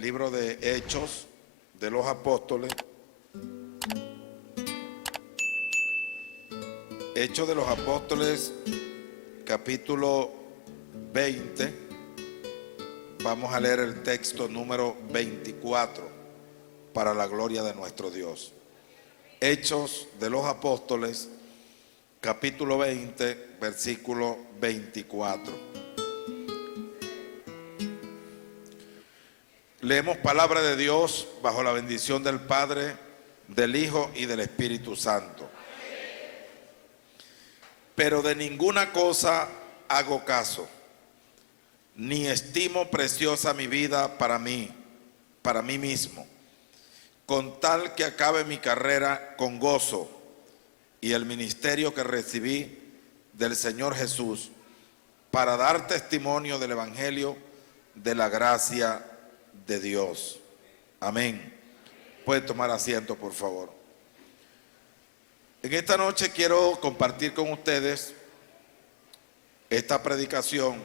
Libro de Hechos de los Apóstoles. Hechos de los Apóstoles, capítulo 20. Vamos a leer el texto número 24 para la gloria de nuestro Dios. Hechos de los Apóstoles, capítulo 20, versículo 24. Leemos palabra de Dios bajo la bendición del Padre, del Hijo y del Espíritu Santo. Pero de ninguna cosa hago caso, ni estimo preciosa mi vida para mí mismo, con tal que acabe mi carrera con gozo y el ministerio que recibí del Señor Jesús, para dar testimonio del Evangelio de la gracia de Dios. Amén. Pueden tomar asiento, por favor. En esta noche quiero compartir con ustedes esta predicación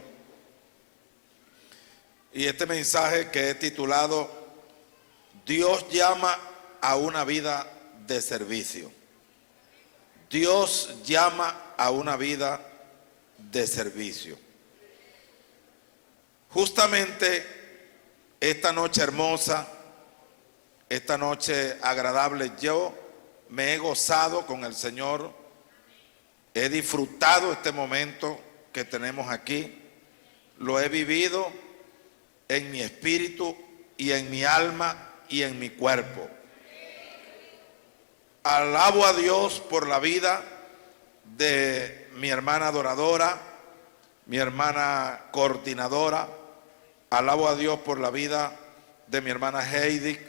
y este mensaje que he titulado Dios llama a una vida de servicio. Dios llama a una vida de servicio. Justamente esta noche hermosa, esta noche agradable, yo me he gozado con el Señor, he disfrutado este momento que tenemos aquí, lo he vivido en mi espíritu y en mi alma y en mi cuerpo. Alabo a Dios por la vida de mi hermana adoradora, mi hermana coordinadora. Alabo a Dios por la vida de mi hermana Heidi,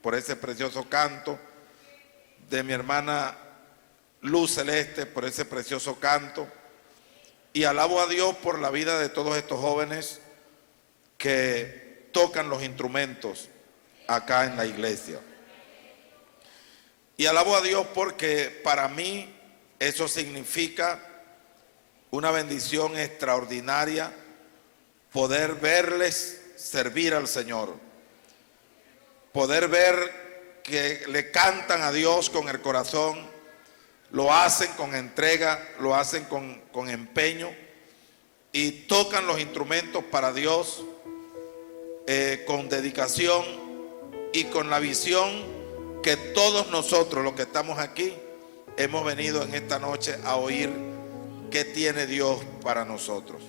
por ese precioso canto, de mi hermana Luz Celeste, por ese precioso canto, y alabo a Dios por la vida de todos estos jóvenes que tocan los instrumentos acá en la iglesia. Y alabo a Dios porque para mí eso significa una bendición extraordinaria, poder verles servir al Señor, poder ver que le cantan a Dios con el corazón, lo hacen con entrega, lo hacen con empeño y tocan los instrumentos para Dios con dedicación y con la visión que todos nosotros los que estamos aquí hemos venido en esta noche a oír qué tiene Dios para nosotros.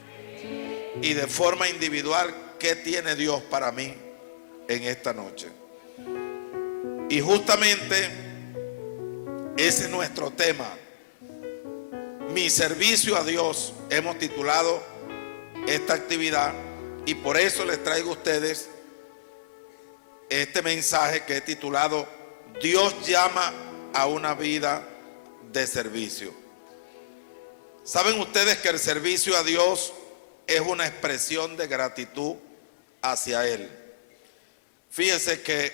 Y de forma individual, ¿qué tiene Dios para mí en esta noche? Y justamente ese es nuestro tema. Mi servicio a Dios, hemos titulado esta actividad, y por eso les traigo a ustedes este mensaje que he titulado Dios llama a una vida de servicio. ¿Saben ustedes que el servicio a Dios es una expresión de gratitud hacia Él? Fíjense que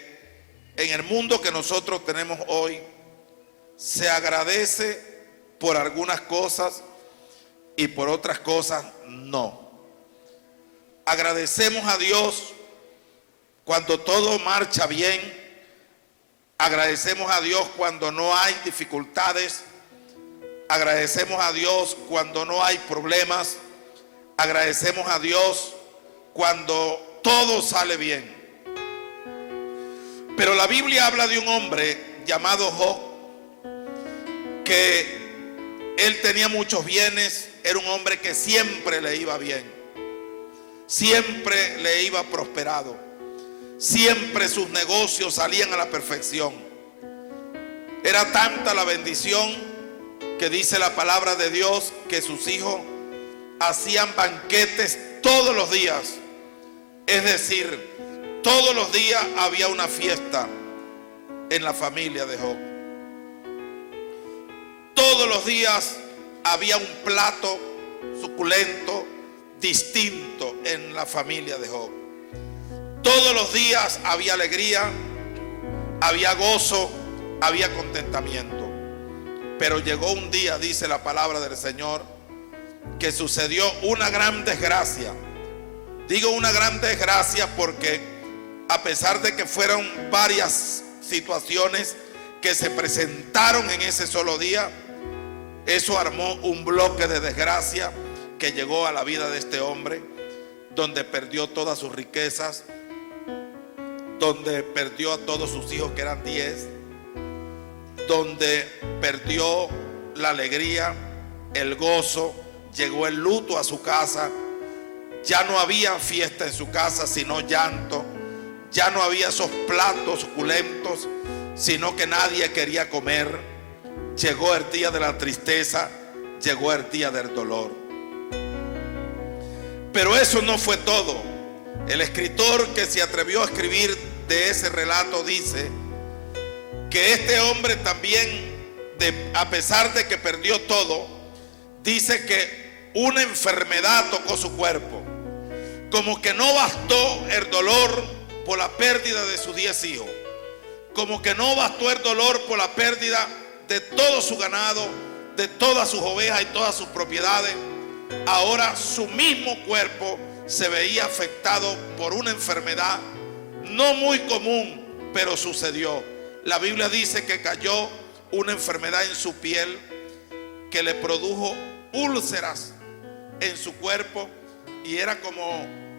en el mundo que nosotros tenemos hoy, se agradece por algunas cosas y por otras cosas no. Agradecemos a Dios cuando todo marcha bien, agradecemos a Dios cuando no hay dificultades, agradecemos a Dios cuando no hay problemas, agradecemos a Dios cuando todo sale bien. Pero la Biblia habla de un hombre llamado Job, que él tenía muchos bienes, era un hombre que siempre le iba bien, siempre le iba prosperado, siempre sus negocios salían a la perfección. Era tanta la bendición que dice la palabra de Dios que sus hijos hacían banquetes todos los días. Es decir, todos los días había una fiesta en la familia de Job. Todos los días había un plato suculento, distinto en la familia de Job. Todos los días había alegría, había gozo, había contentamiento. Pero llegó un día, dice la palabra del Señor, que sucedió una gran desgracia. Digo una gran desgracia porque a pesar de que fueron varias situaciones que se presentaron en ese solo día, eso armó un bloque de desgracia que llegó a la vida de este hombre, donde perdió todas sus riquezas, donde perdió a todos sus hijos, que eran 10, donde perdió la alegría, el gozo, llegó el luto a su casa. Ya no había fiesta en su casa, sino llanto. Ya no había esos platos suculentos, sino que nadie quería comer. Llegó el día de la tristeza, llegó el día del dolor. Pero eso no fue todo. El escritor que se atrevió a escribir de ese relato dice que este hombre también, a pesar de que perdió todo, dice que una enfermedad tocó su cuerpo. Como que no bastó el dolor por la pérdida de sus 10 hijos. Como que no bastó el dolor por la pérdida de todo su ganado, de todas sus ovejas y todas sus propiedades. Ahora su mismo cuerpo se veía afectado por una enfermedad no muy común, pero sucedió. La Biblia dice que cayó una enfermedad en su piel que le produjo úlceras en su cuerpo, y era como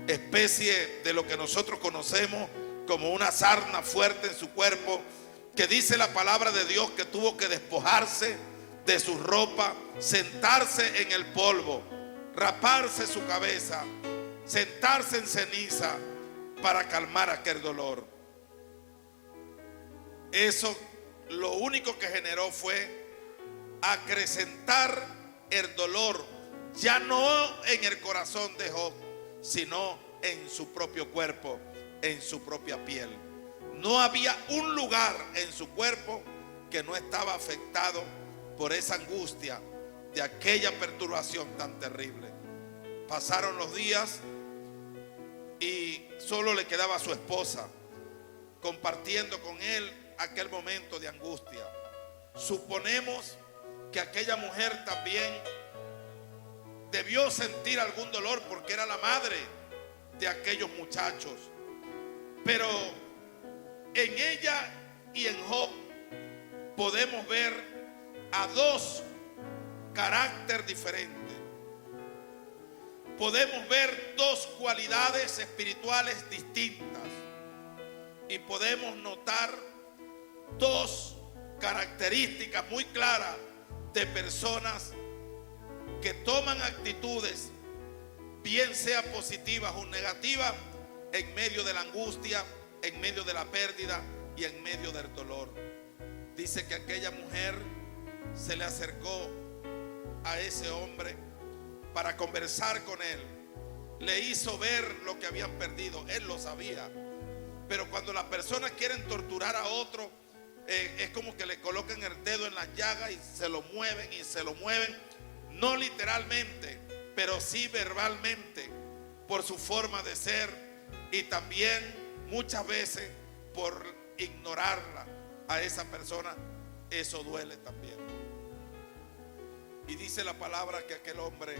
especie de lo que nosotros conocemos como una sarna fuerte en su cuerpo, que dice la palabra de Dios que tuvo que despojarse de su ropa, sentarse en el polvo, raparse su cabeza, sentarse en ceniza para calmar aquel dolor. Eso lo único que generó fue acrecentar el dolor, ya no en el corazón de Job, sino en su propio cuerpo, en su propia piel. No había un lugar en su cuerpo que no estaba afectado por esa angustia de aquella perturbación tan terrible. Pasaron los días y solo le quedaba a su esposa, compartiendo con él aquel momento de angustia. Suponemos que aquella mujer también debió sentir algún dolor, porque era la madre de aquellos muchachos. Pero en ella y en Job podemos ver a dos caracteres diferentes. Podemos ver dos cualidades espirituales distintas, y podemos notar dos características muy claras de personas que toman actitudes, bien sea positivas o negativas, en medio de la angustia, en medio de la pérdida y en medio del dolor. Dice que aquella mujer se le acercó a ese hombre para conversar con él. Le hizo ver lo que habían perdido. Él lo sabía. Pero cuando las personas quieren torturar a otro, es como que le colocan el dedo en las llagas y se lo mueven y se lo mueven. No literalmente, pero sí verbalmente, por su forma de ser, y también muchas veces por ignorarla a esa persona. Eso duele también. Y dice la palabra que aquel hombre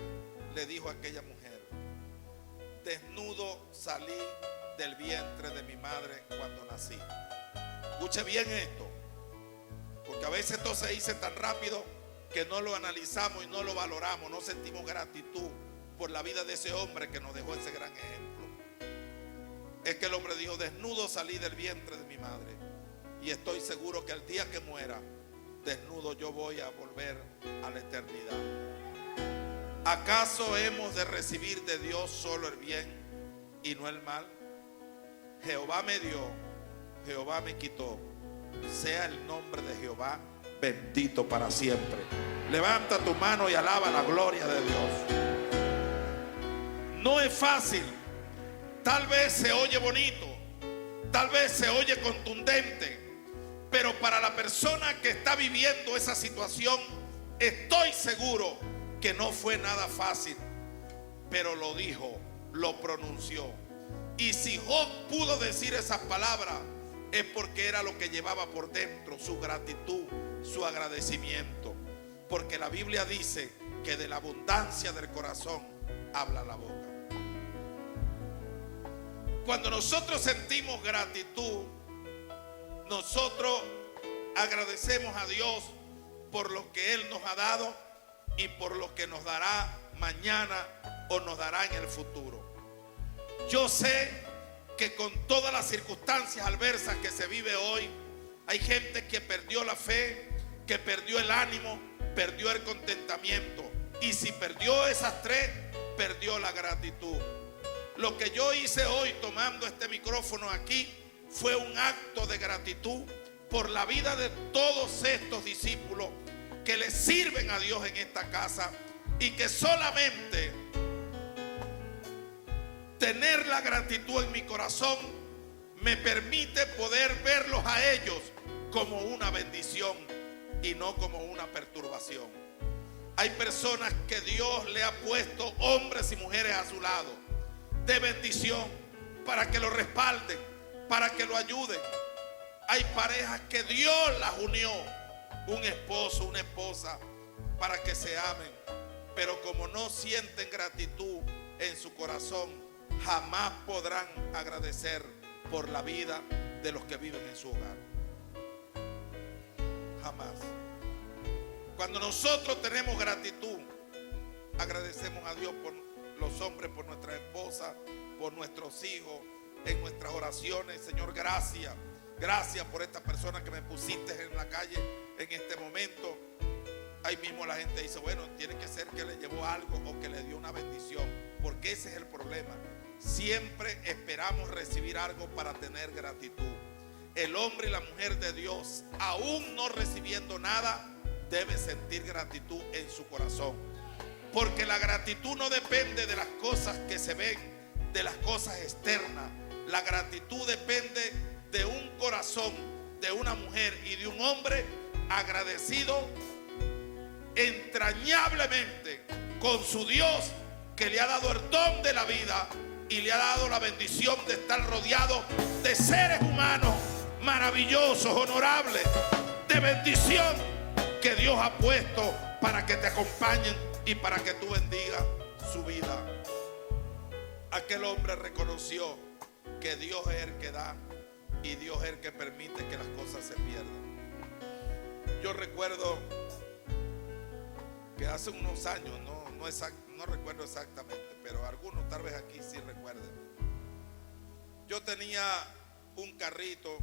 le dijo a aquella mujer: desnudo salí del vientre de mi madre cuando nací. Escuche bien esto, porque a veces esto se dice tan rápido que no lo analizamos y no lo valoramos, no sentimos gratitud por la vida de ese hombre que nos dejó ese gran ejemplo. Es que el hombre dijo: desnudo salí del vientre de mi madre, y estoy seguro que el día que muera, desnudo yo voy a volver a la eternidad. ¿Acaso hemos de recibir de Dios solo el bien y no el mal? Jehová me dio, Jehová me quitó. Sea el nombre de Jehová bendito para siempre. Levanta tu mano y alaba la gloria de Dios. No es fácil. Tal vez se oye bonito, tal vez se oye contundente, pero para la persona que está viviendo esa situación, estoy seguro que no fue nada fácil. Pero lo dijo, lo pronunció. Y si Job pudo decir esas palabras, es porque era lo que llevaba por dentro, su gratitud, su agradecimiento. Porque la Biblia dice que de la abundancia del corazón habla la boca. Cuando nosotros sentimos gratitud, nosotros agradecemos a Dios por lo que Él nos ha dado y por lo que nos dará mañana o nos dará en el futuro. Yo sé que con todas las circunstancias adversas que se vive hoy, hay gente que perdió la fe, que perdió el ánimo, perdió el contentamiento. Y si perdió esas tres, perdió la gratitud. Lo que yo hice hoy tomando este micrófono aquí fue un acto de gratitud por la vida de todos estos discípulos que le sirven a Dios en esta casa, y que solamente tener la gratitud en mi corazón me permite poder verlos a ellos como una bendición y no como una perturbación. Hay personas que Dios le ha puesto hombres y mujeres a su lado de bendición para que lo respalden, para que lo ayuden. Hay parejas que Dios las unió, un esposo, una esposa, para que se amen, pero como no sienten gratitud en su corazón, jamás podrán agradecer por la vida de los que viven en su hogar. Jamás. Cuando nosotros tenemos gratitud, agradecemos a Dios por los hombres, por nuestras esposas, por nuestros hijos, en nuestras oraciones. Señor, gracias. Gracias por esta persona que me pusiste en la calle en este momento. Ahí mismo la gente dice, bueno, tiene que ser que le llevó algo o que le dio una bendición, porque ese es el problema. Siempre esperamos recibir algo para tener gratitud. El hombre y la mujer de Dios, aún no recibiendo nada, debe sentir gratitud en su corazón, porque la gratitud no depende de las cosas que se ven, de las cosas externas. La gratitud depende de un corazón, de una mujer y de un hombre agradecido entrañablemente con su Dios, que le ha dado el don de la vida y le ha dado la bendición de estar rodeado de seres humanos maravillosos, honorables, de bendición, que Dios ha puesto para que te acompañen y para que tú bendigas su vida. Aquel hombre reconoció que Dios es el que da y Dios es el que permite que las cosas se pierdan. Yo recuerdo que hace unos años, no recuerdo exactamente, pero algunos tal vez aquí sí recuerden. Yo tenía un carrito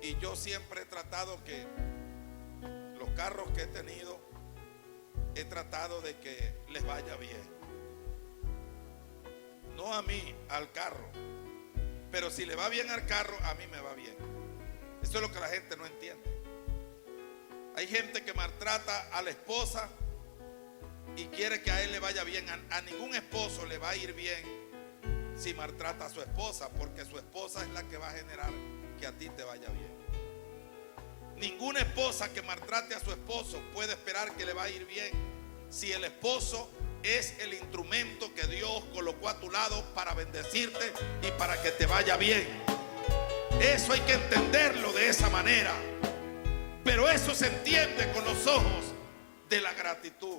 y yo siempre he tratado que los carros que he tenido, he tratado de que les vaya bien. No a mí, al carro. Pero si le va bien al carro, a mí me va bien. Eso es lo que la gente no entiende. Hay gente que maltrata a la esposa y quiere que a él le vaya bien. A ningún esposo le va a ir bien si maltrata a su esposa, porque su esposa es la que va a generar que a ti te vaya bien. Ninguna esposa que maltrate a su esposo puede esperar que le va a ir bien si el esposo es el instrumento que Dios colocó a tu lado para bendecirte y para que te vaya bien. Eso hay que entenderlo de esa manera. Pero eso se entiende con los ojos de la gratitud.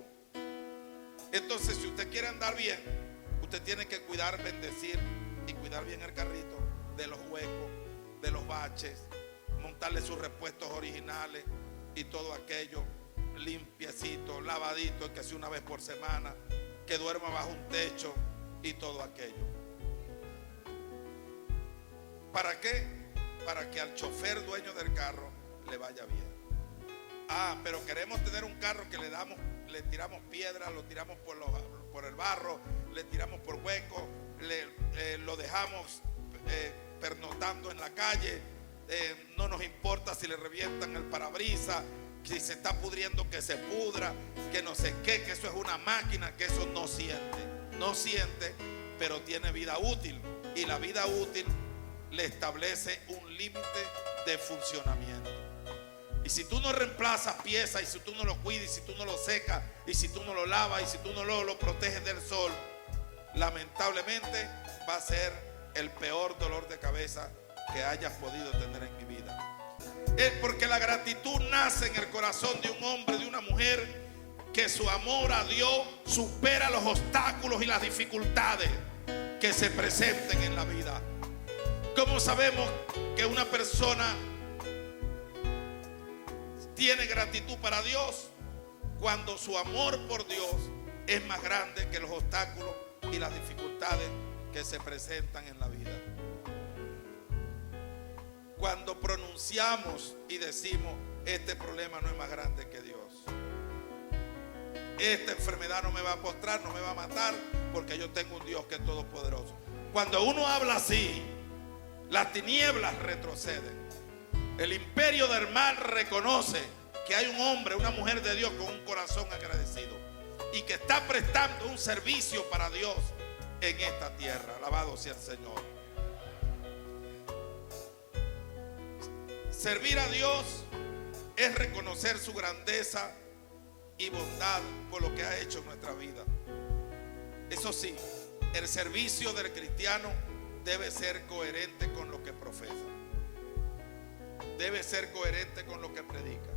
Entonces, si usted quiere andar bien, usted tiene que cuidar, bendecir y cuidar bien el carrito de los huecos, de los baches, montarle sus repuestos originales y todo aquello limpiecito, lavadito, que sea una vez por semana, que duerma bajo un techo y todo aquello. ¿Para qué? Para que al chofer dueño del carro le vaya bien. Pero queremos tener un carro que le tiramos piedra, lo tiramos por el barro, le tiramos por huecos, lo dejamos pernotando en la calle, no nos importa si le revientan el parabrisas, si se está pudriendo, que se pudra, que no sé qué, que eso es una máquina, que eso no siente, pero tiene vida útil, y la vida útil le establece un límite de funcionamiento. Y si tú no reemplazas piezas, y si tú no lo cuidas, y si tú no lo secas, y si tú no lo lavas, y si tú no lo proteges del sol, lamentablemente va a ser el peor dolor de cabeza que hayas podido tener en mi vida. Es porque la gratitud nace en el corazón de un hombre, de una mujer, que su amor a Dios supera los obstáculos y las dificultades, que se presenten en la vida. ¿Cómo sabemos que una persona tiene gratitud para Dios? Cuando su amor por Dios es más grande que los obstáculos y las dificultades que se presentan en la vida. Cuando pronunciamos y decimos: este problema no es más grande que Dios, esta enfermedad no me va a postrar, no me va a matar, porque yo tengo un Dios que es todopoderoso. Cuando uno habla así, las tinieblas retroceden. El imperio del mal reconoce que hay un hombre, una mujer de Dios con un corazón agradecido y que está prestando un servicio para Dios en esta tierra. Alabado sea el Señor. Servir a Dios es reconocer su grandeza y bondad por lo que ha hecho en nuestra vida. Eso sí, el servicio del cristiano debe ser coherente con lo que profesa. Debe ser coherente con lo que predica.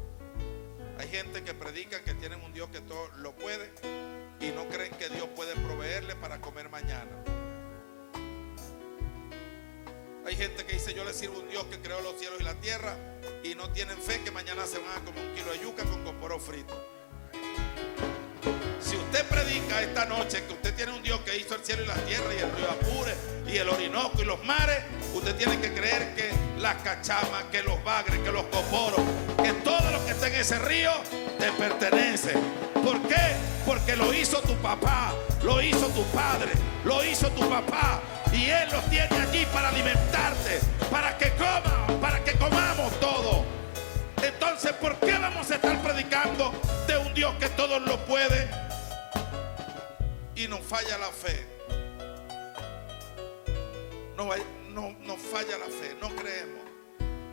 Hay gente que predica que tienen un Dios que todo lo puede y no creen que Dios puede proveerle para comer mañana. Hay gente que dice: yo le sirvo a un Dios que creó los cielos y la tierra, y no tienen fe que mañana se van a comer un kilo de yuca con coporo frito. Si usted predica esta noche que usted tiene un Dios que hizo el cielo y la tierra y el río Apure y el Orinoco y los mares, usted tiene que creer que las cachamas, que los bagres, que los coporos, que todo lo que está en ese río te pertenece. ¿Por qué? Porque lo hizo tu papá, lo hizo tu padre, lo hizo tu papá, y Él los tiene allí para alimentarte, para que coman, para que comamos todo. Entonces, ¿por qué vamos a estar predicando de un Dios que todo lo puede y nos falla la fe? Nos falla la fe, no creemos.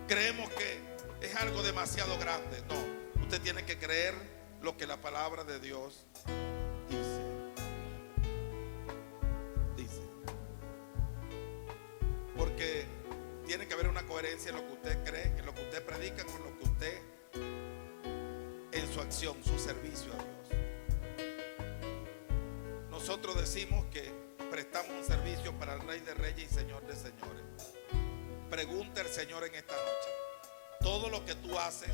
Creemos que es algo demasiado grande. No, usted tiene que creer lo que la palabra de Dios dice. Porque tiene que haber una coherencia en lo que usted cree, en lo que usted predica, con lo que usted, en su acción, su servicio a Dios. Nosotros decimos que prestamos un servicio para el Rey de Reyes y Señor de Señores. Pregunta el Señor en esta noche: todo lo que tú haces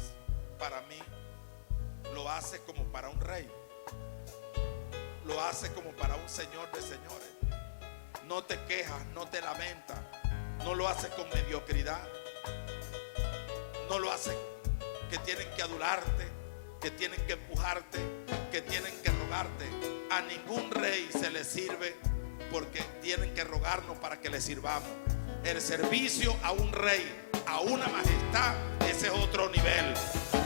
para mí, lo haces como para un rey, lo haces como para un Señor de señores. No te quejas, no te lamentas, no lo haces con mediocridad, no lo haces que tienen que adularte, que tienen que empujarte, que tienen que rogarte. A ningún rey se le sirve porque tienen que rogarnos para que le sirvamos. El servicio a un rey, a una majestad, ese es otro nivel.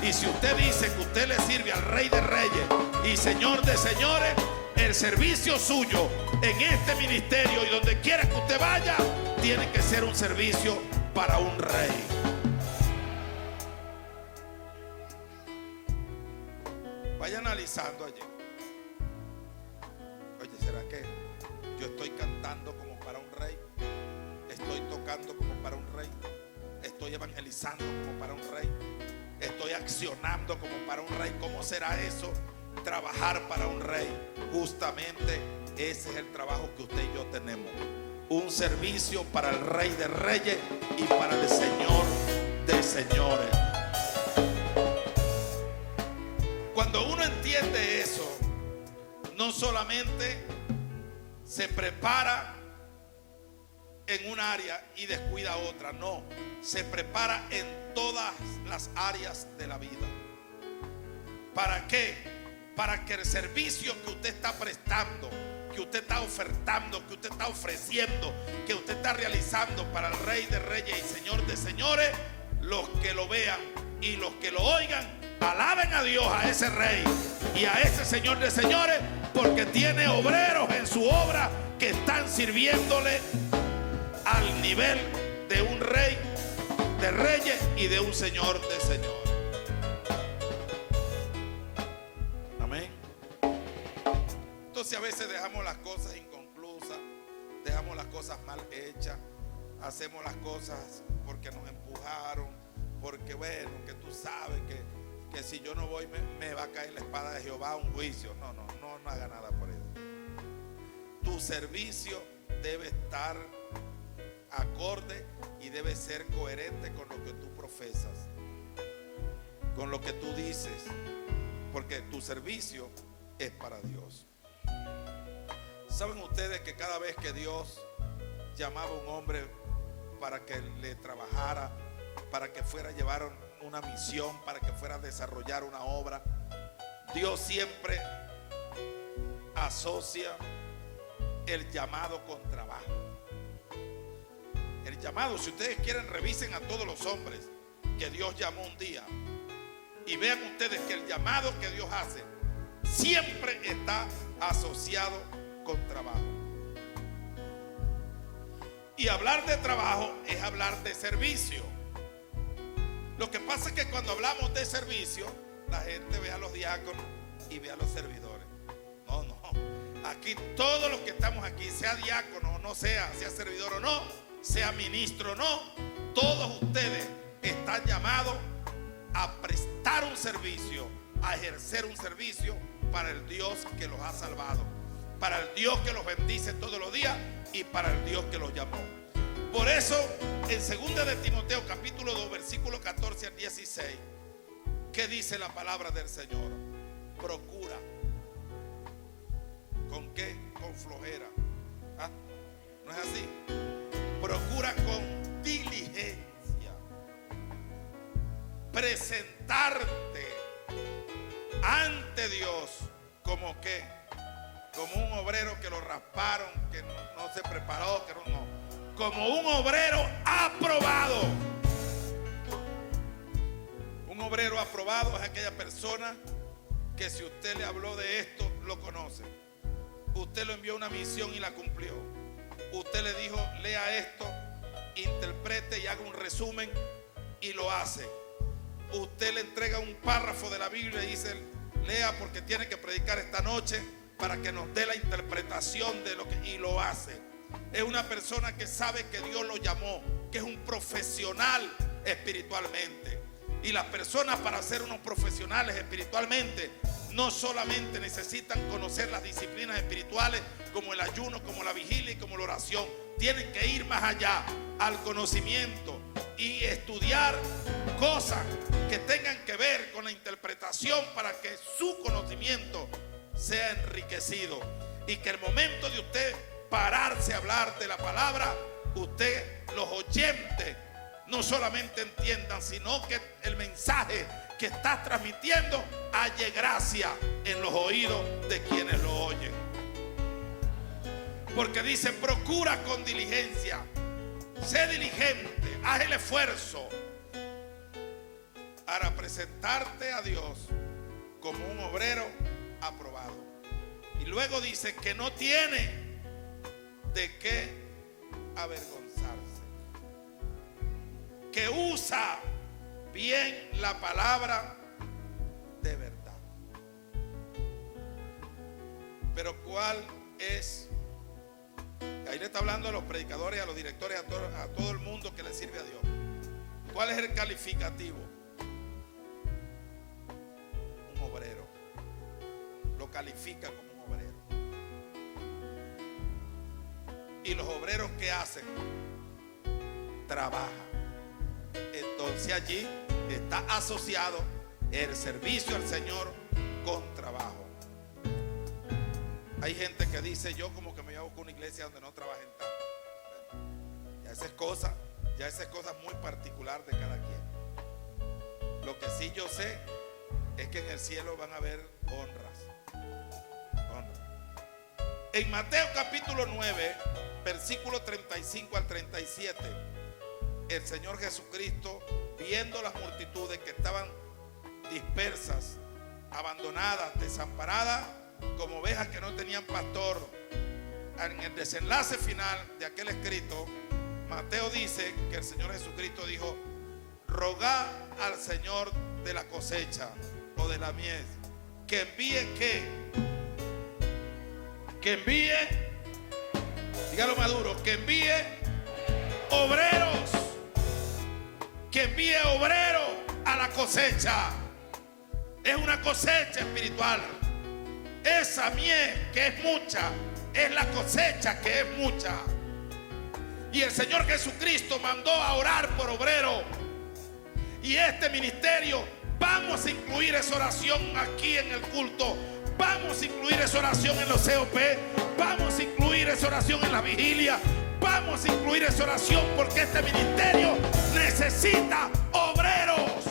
Y si usted dice que usted le sirve al Rey de Reyes y Señor de Señores, el servicio suyo en este ministerio y donde quiera que usted vaya, tiene que ser un servicio para un rey. Vaya analizando allí. Oye, ¿será que yo estoy cantando como para un rey? ¿Estoy tocando como para un rey? ¿Estoy evangelizando como para un rey? ¿Estoy accionando como para un rey? ¿Cómo será eso? Trabajar para un rey. Justamente ese es el trabajo que usted y yo tenemos. Un servicio para el Rey de Reyes y para el Señor de Señores. Cuando uno entiende eso, no solamente se prepara en un área y descuida otra, no, se prepara en todas las áreas de la vida. ¿Para qué? Para que el servicio que usted está prestando, que usted está ofertando, que usted está ofreciendo, que usted está realizando para el Rey de Reyes y Señor de Señores, los que lo vean y los que lo oigan, alaben a Dios, a ese Rey y a ese Señor de Señores, porque tiene obreros en su obra que están sirviéndole al nivel de un Rey de Reyes y de un Señor de Señores. Amén. Entonces a veces dejamos las cosas inconclusas, dejamos las cosas mal hechas, hacemos las cosas porque nos empujaron, porque bueno, que tú sabes que si yo no voy me va a caer la espada de Jehová, un juicio. No haga nada por eso. Tu servicio debe estar acorde y debe ser coherente con lo que tú profesas, con lo que tú dices, porque tu servicio es para Dios. ¿Saben ustedes que cada vez que Dios llamaba a un hombre para que le trabajara, para que fuera a llevar una misión, para que fuera a desarrollar una obra, Dios siempre asocia el llamado con trabajo? El llamado, si ustedes quieren, revisen a todos los hombres que Dios llamó un día y vean ustedes que el llamado que Dios hace siempre está asociado con trabajo. Y hablar de trabajo es hablar de servicio. Lo que pasa es que cuando hablamos de servicio, la gente ve a los diáconos y ve a los servidores. No, no. Aquí todos los que estamos aquí, sea diácono o no sea servidor o no, sea ministro o no, todos ustedes están llamados a prestar un servicio, a ejercer un servicio para el Dios que los ha salvado, para el Dios que los bendice todos los días y para el Dios que los llamó. Por eso, en 2 de Timoteo capítulo 2, versículo 14 al 16, ¿qué dice la palabra del Señor? Procura. ¿Con qué? Con flojera. ¿Ah? ¿No es así? Procura con diligencia presentarte ante Dios como que, como un obrero que lo rasparon, que no se preparó, que no, como un obrero aprobado. Un obrero aprobado es aquella persona que si usted le habló de esto, lo conoce. Usted lo envió a una misión y la cumplió. Usted le dijo, lea esto, interprete y haga un resumen y lo hace. Usted le entrega un párrafo de la Biblia y dice, lea porque tiene que predicar esta noche para que nos dé la interpretación de lo que, y lo hace. Es una persona que sabe que Dios lo llamó, que es un profesional espiritualmente. Y las personas, para ser unos profesionales espiritualmente, no solamente necesitan conocer las disciplinas espirituales como el ayuno, como la vigilia y como la oración. Tienen que ir más allá al conocimiento y estudiar cosas que tengan que ver con la interpretación para que su conocimiento sea enriquecido. Y que el momento de usted pararse a hablar de la palabra, usted, los oyentes, no solamente entiendan, sino que el mensaje que está transmitiendo halle gracia en los oídos de quienes lo oyen. Porque dice, procura con diligencia, sé diligente, haz el esfuerzo para presentarte a Dios como un obrero aprobado. Y luego dice que no tiene de qué avergonzarse, que usa bien la palabra de verdad. Pero ¿cuál es? Ahí le está hablando a los predicadores, a los directores, a todo el mundo que le sirve a Dios. ¿Cuál es el calificativo? Un obrero. Lo califica como un obrero. Y los obreros, ¿qué hacen? Trabajan. Entonces allí está asociado el servicio al Señor con trabajo. Hay gente que dice, yo como que me llevo con una iglesia donde no trabajen tanto. Ya esa es cosa muy particular de cada quien. Lo que sí yo sé es que en el cielo van a haber honras. En Mateo capítulo 9, versículo 35 al 37, el Señor Jesucristo, viendo las multitudes que estaban dispersas, abandonadas, desamparadas, como ovejas que no tenían pastor, en el desenlace final de aquel escrito, Mateo dice que el Señor Jesucristo dijo, rogad al Señor de la cosecha o de la mies que envíe que envíe, dígalo Maduro, que envíe obreros, que envíe obreros a la cosecha. Es una cosecha espiritual. Esa mies que es mucha, es la cosecha que es mucha. Y el Señor Jesucristo mandó a orar por obreros. Y este ministerio, vamos a incluir esa oración aquí en el culto. Vamos a incluir esa oración en los COP. Vamos a incluir esa oración en la vigilia. Vamos a incluir esa oración porque este ministerio necesita obreros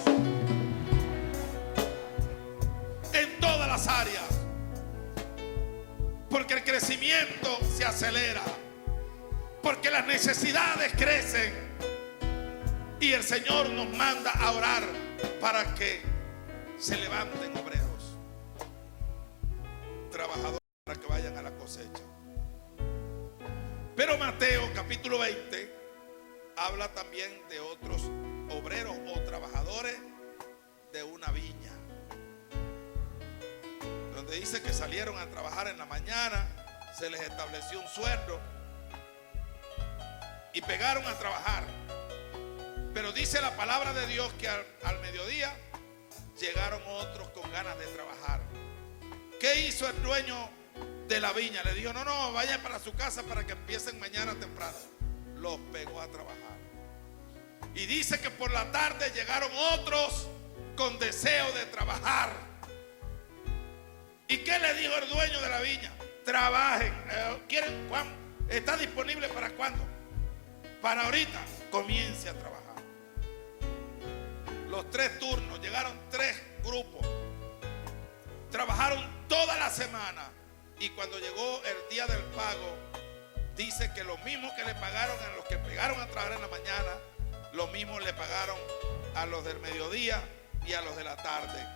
en todas las áreas. Porque el crecimiento se acelera. Porque las necesidades crecen. Y el Señor nos manda a orar para que se levanten obreros, trabajadores, para que vayan a la cosecha. Pero Mateo capítulo 20 habla también de otros obreros o trabajadores de una viña, donde dice que salieron a trabajar en la mañana, se les estableció un sueldo y pegaron a trabajar. Pero dice la palabra de Dios que al mediodía llegaron otros con ganas de trabajar. ¿Qué hizo el dueño de la viña? Le dijo: no, vayan para su casa para que empiecen mañana temprano. Los pegó a trabajar. Y dice que por la tarde llegaron otros con deseo de trabajar. ¿Y qué le dijo el dueño de la viña? Trabajen. ¿Quieren? ¿Cuándo? ¿Está disponible para cuándo? Para ahorita. Comience a trabajar. Los 3 turnos, llegaron 3 grupos. Trabajaron toda la semana. Y cuando llegó el día del pago, dice que lo mismo que le pagaron a los que pegaron a trabajar en la mañana, lo mismo le pagaron a los del mediodía y a los de la tarde.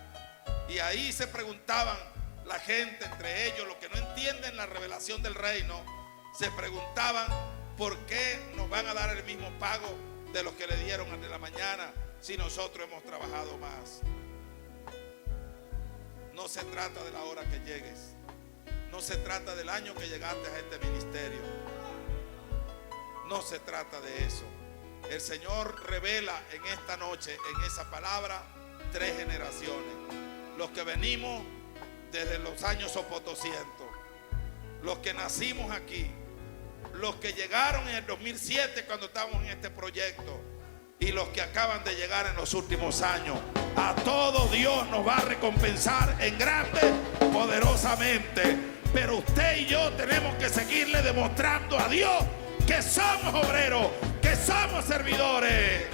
Y ahí se preguntaban la gente, entre ellos, los que no entienden la revelación del reino, se preguntaban: ¿por qué nos van a dar el mismo pago de los que le dieron al de la mañana si nosotros hemos trabajado más? No se trata de la hora que llegues. No se trata del año que llegaste a este ministerio. No se trata de eso. El Señor revela en esta noche, en esa palabra, 3 generaciones. Los que venimos desde los años opotoscientos, los que nacimos aquí, los que llegaron en el 2007 cuando estábamos en este proyecto, y los que acaban de llegar en los últimos años. A todos Dios nos va a recompensar en grande, poderosamente. Pero usted y yo tenemos que seguirle demostrando a Dios que somos obreros, que somos servidores,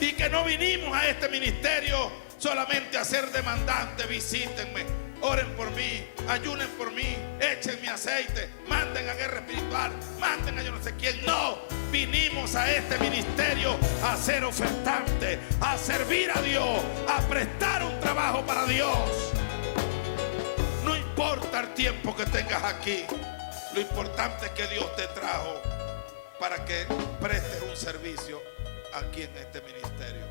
y que no vinimos a este ministerio solamente a ser demandantes. Visítenme, oren por mí, ayunen por mí, echen mi aceite, manden a guerra espiritual, manden a yo no sé quién. No, vinimos a este ministerio a ser ofertantes, a servir a Dios, a prestar un trabajo para Dios. No importa el tiempo que tengas aquí, lo importante es que Dios te trajo para que prestes un servicio aquí en este ministerio.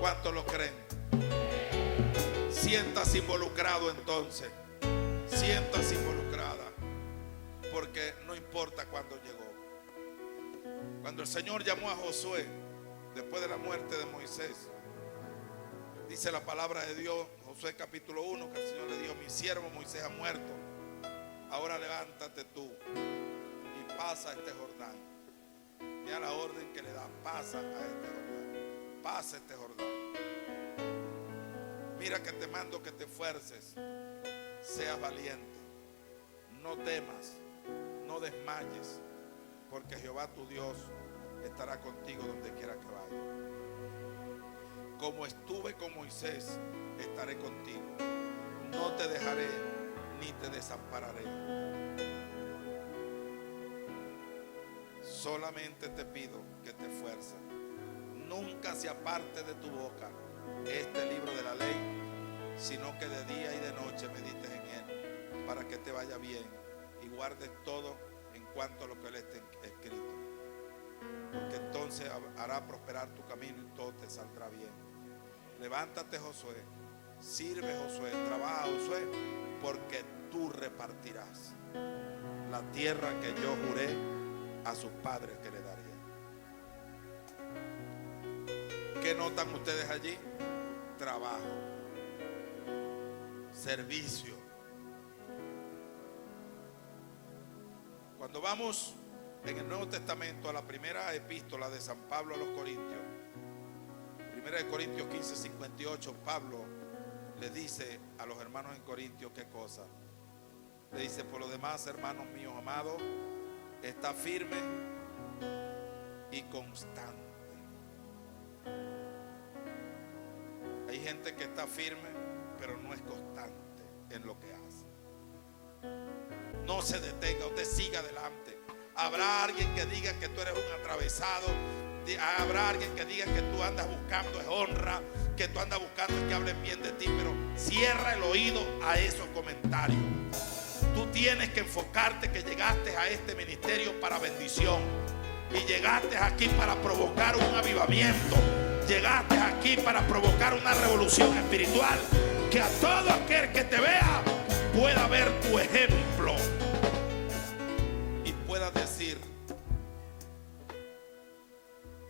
¿Cuántos lo creen? Siéntase involucrado entonces. Siéntase involucrada. Porque no importa cuándo llegó. Cuando el Señor llamó a Josué, después de la muerte de Moisés, dice la palabra de Dios, Josué capítulo 1, que el Señor le dijo: mi siervo Moisés ha muerto. Ahora levántate tú y pasa este Jordán. Mira la orden que le da: pasa a este Jordán. Pasa este Jordán. Mira que te mando que te esfuerces, seas valiente, no temas, no desmayes, porque Jehová tu Dios estará contigo donde quiera que vayas. Como estuve con Moisés, estaré contigo. No te dejaré ni te desampararé. Solamente te pido que te esfuerces. Nunca se aparte de tu boca este libro de la ley, sino que de día y de noche medites en él, para que te vaya bien y guardes todo en cuanto a lo que él esté escrito, porque entonces hará prosperar tu camino y todo te saldrá bien. Levántate, Josué, sirve, Josué, trabaja, Josué, porque tú repartirás la tierra que yo juré a sus padres que le daría. ¿Qué notan ustedes allí? Trabajo, servicio. Cuando vamos En el Nuevo Testamento, a la primera epístola de San Pablo a los Corintios, 1 Corintios 15:58, Pablo le dice a los hermanos en Corintios qué cosa. Le dice: por lo demás, hermanos míos amados, está firme y constante. Hay gente que está firme, pero no es constante en lo que hace. No se detenga, usted siga adelante. Habrá alguien que diga que tú eres un atravesado. Habrá alguien que diga que tú andas buscando es honra, que tú andas buscando es que hablen bien de ti, pero cierra el oído a esos comentarios. Tú tienes que enfocarte que llegaste a este ministerio para bendición, y llegaste aquí para provocar un avivamiento, llegaste aquí para provocar una revolución espiritual, que a todo aquel que te vea pueda ver tu ejemplo y pueda decir: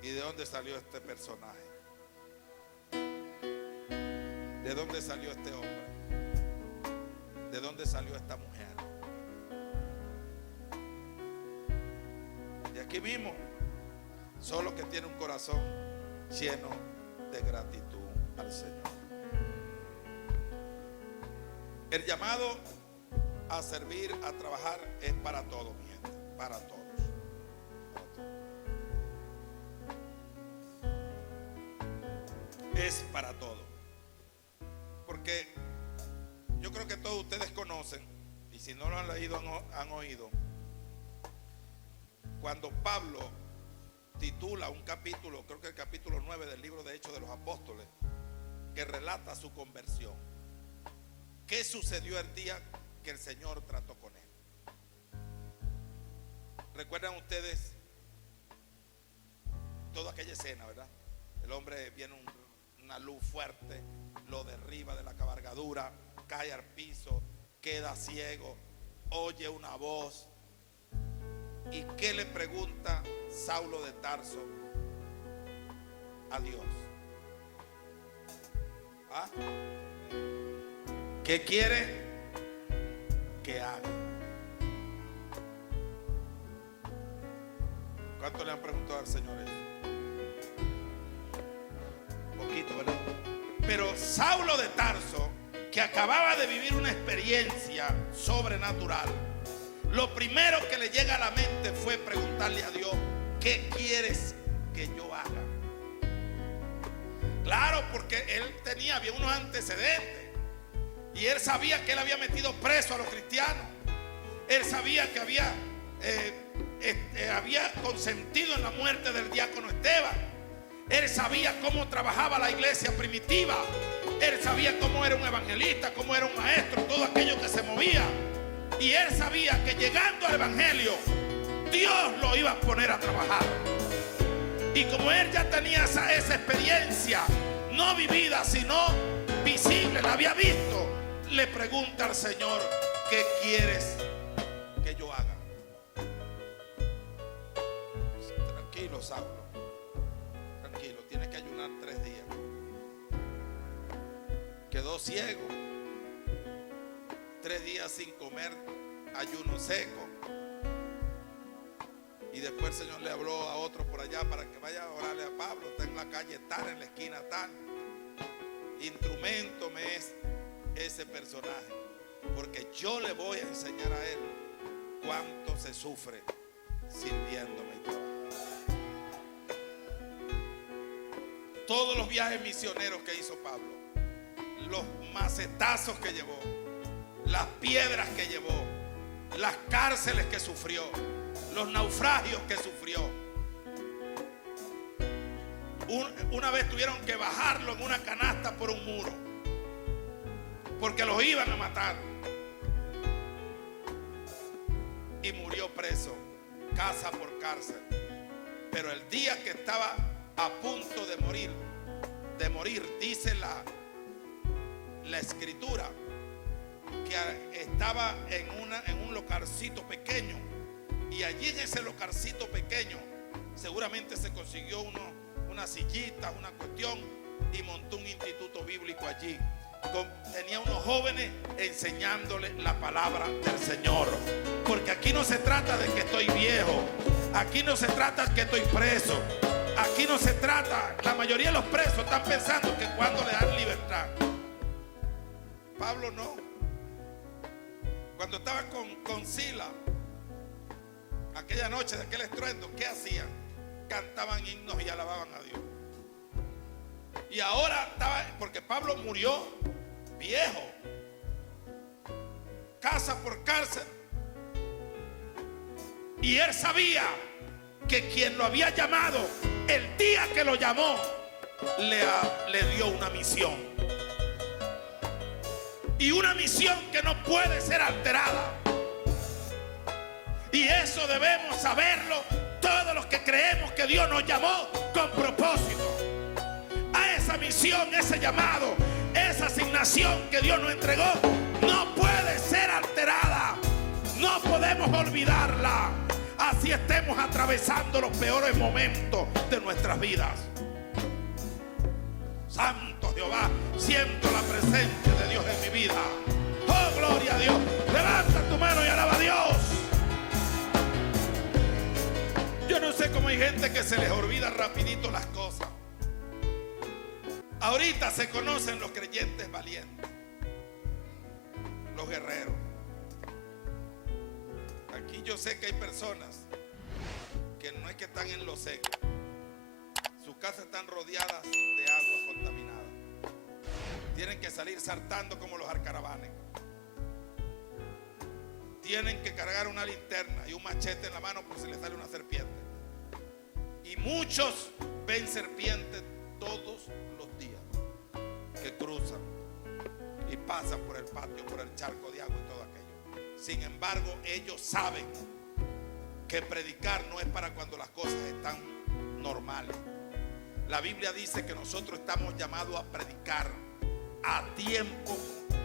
¿y de dónde salió este personaje? ¿De dónde salió este hombre? ¿De dónde salió esta mujer? De aquí mismo, solo que tiene un corazón lleno de gratitud al Señor. El llamado a servir, a trabajar, es para todos, mi gente, para todos. Es para todos. Porque yo creo que todos ustedes conocen, y si no lo han leído, han oído, cuando Pablo titula un capítulo, creo que el capítulo 9 del libro de Hechos de los Apóstoles, que relata su conversión. ¿Qué sucedió el día que el Señor trató con él? ¿Recuerdan ustedes toda aquella escena, verdad? El hombre viene una luz fuerte, lo derriba de la cabalgadura, cae al piso, queda ciego, oye una voz. ¿Y qué le pregunta Saulo de Tarso a Dios? ¿Ah? ¿Qué quiere que haga? ¿Cuánto le han preguntado al Señor eso? Poquito, ¿verdad? Pero Saulo de Tarso, que acababa de vivir una experiencia sobrenatural, lo primero que le llega a la mente fue preguntarle a Dios: ¿qué quieres que yo haga? Claro, porque había unos antecedentes, y él sabía que él había metido preso a los cristianos. Él sabía que había consentido en la muerte del diácono Esteban. Él sabía cómo trabajaba la iglesia primitiva. Él sabía cómo era un evangelista, cómo era un maestro, todo aquello que se movía. Y él sabía que llegando al evangelio, Dios lo iba a poner a trabajar. Y como él ya tenía esa experiencia, no vivida, sino visible, la había visto, le pregunta al Señor: ¿qué quieres que yo haga? Tranquilo, Saulo, tranquilo, tienes que ayunar 3 días. Quedó ciego, 3 días sin comer, ayuno seco. Y después el Señor le habló a otro por allá para que vaya a orarle a Pablo. Está en la calle tal, en la esquina tal. Instrumento me es ese personaje, porque yo le voy a enseñar a él cuánto se sufre sirviéndome y trabajando. Todos los viajes misioneros que hizo Pablo, los macetazos que llevó, las piedras que llevó, las cárceles que sufrió, los naufragios que sufrió. Una vez tuvieron que bajarlo en una canasta por un muro, porque los iban a matar. Y murió preso, casa por cárcel. Pero el día que estaba a punto de morir, dice la escritura, que estaba en un localcito pequeño, y allí en ese localcito pequeño seguramente se consiguió una sillita, una cuestión, y montó un instituto bíblico allí. Tenía unos jóvenes enseñándole la palabra del Señor, porque aquí no se trata de que estoy viejo, Aquí no se trata que estoy preso. Aquí no se trata, la mayoría de los presos están pensando que cuando le dan libertad. Pablo no. Cuando estaba con Sila, aquella noche de aquel estruendo, ¿qué hacían? Cantaban himnos y alababan a Dios. Y ahora estaba, porque Pablo murió viejo, casa por cárcel, y él sabía que quien lo había llamado, el día que lo llamó, le dio una misión. Y una misión que no puede ser alterada. Y eso debemos saberlo todos los que creemos que Dios nos llamó con propósito. A esa misión, ese llamado, esa asignación que Dios nos entregó, no puede ser alterada. No podemos olvidarla. Así estemos atravesando los peores momentos de nuestras vidas. Santo Jehová, siento la presencia de Dios en mi vida. Oh, gloria a Dios. Levanta tu mano y alaba a Dios. Yo no sé cómo hay gente que se les olvida rapidito las cosas. Ahorita se conocen los creyentes valientes, los guerreros. Aquí yo sé que hay personas que no es que están en lo seco. Sus casas están rodeadas de agua contaminada. Tienen que salir saltando como los alcaravanes. Tienen que cargar una linterna y un machete en la mano por si les sale una serpiente. Y muchos ven serpientes todos los días que cruzan y pasan por el patio, por el charco de agua y todo aquello. Sin embargo, ellos saben que predicar no es para cuando las cosas están normales. La Biblia dice que nosotros estamos llamados a predicar a tiempo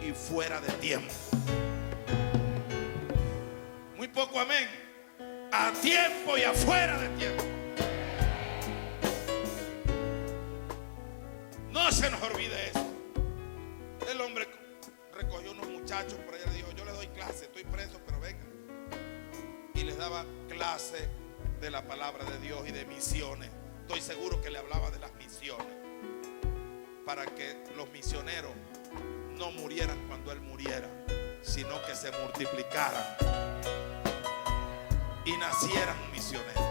y fuera de tiempo. Muy poco amén. A tiempo y afuera de tiempo. No se nos olvide eso. El hombre recogió unos muchachos por allá y dijo: yo les doy clase, estoy preso, pero vengan. Y les daba clase de la palabra de Dios y de misiones. Estoy seguro que le hablaba de las misiones, para que los misioneros no murieran cuando él muriera, sino que se multiplicaran y nacieran misioneros.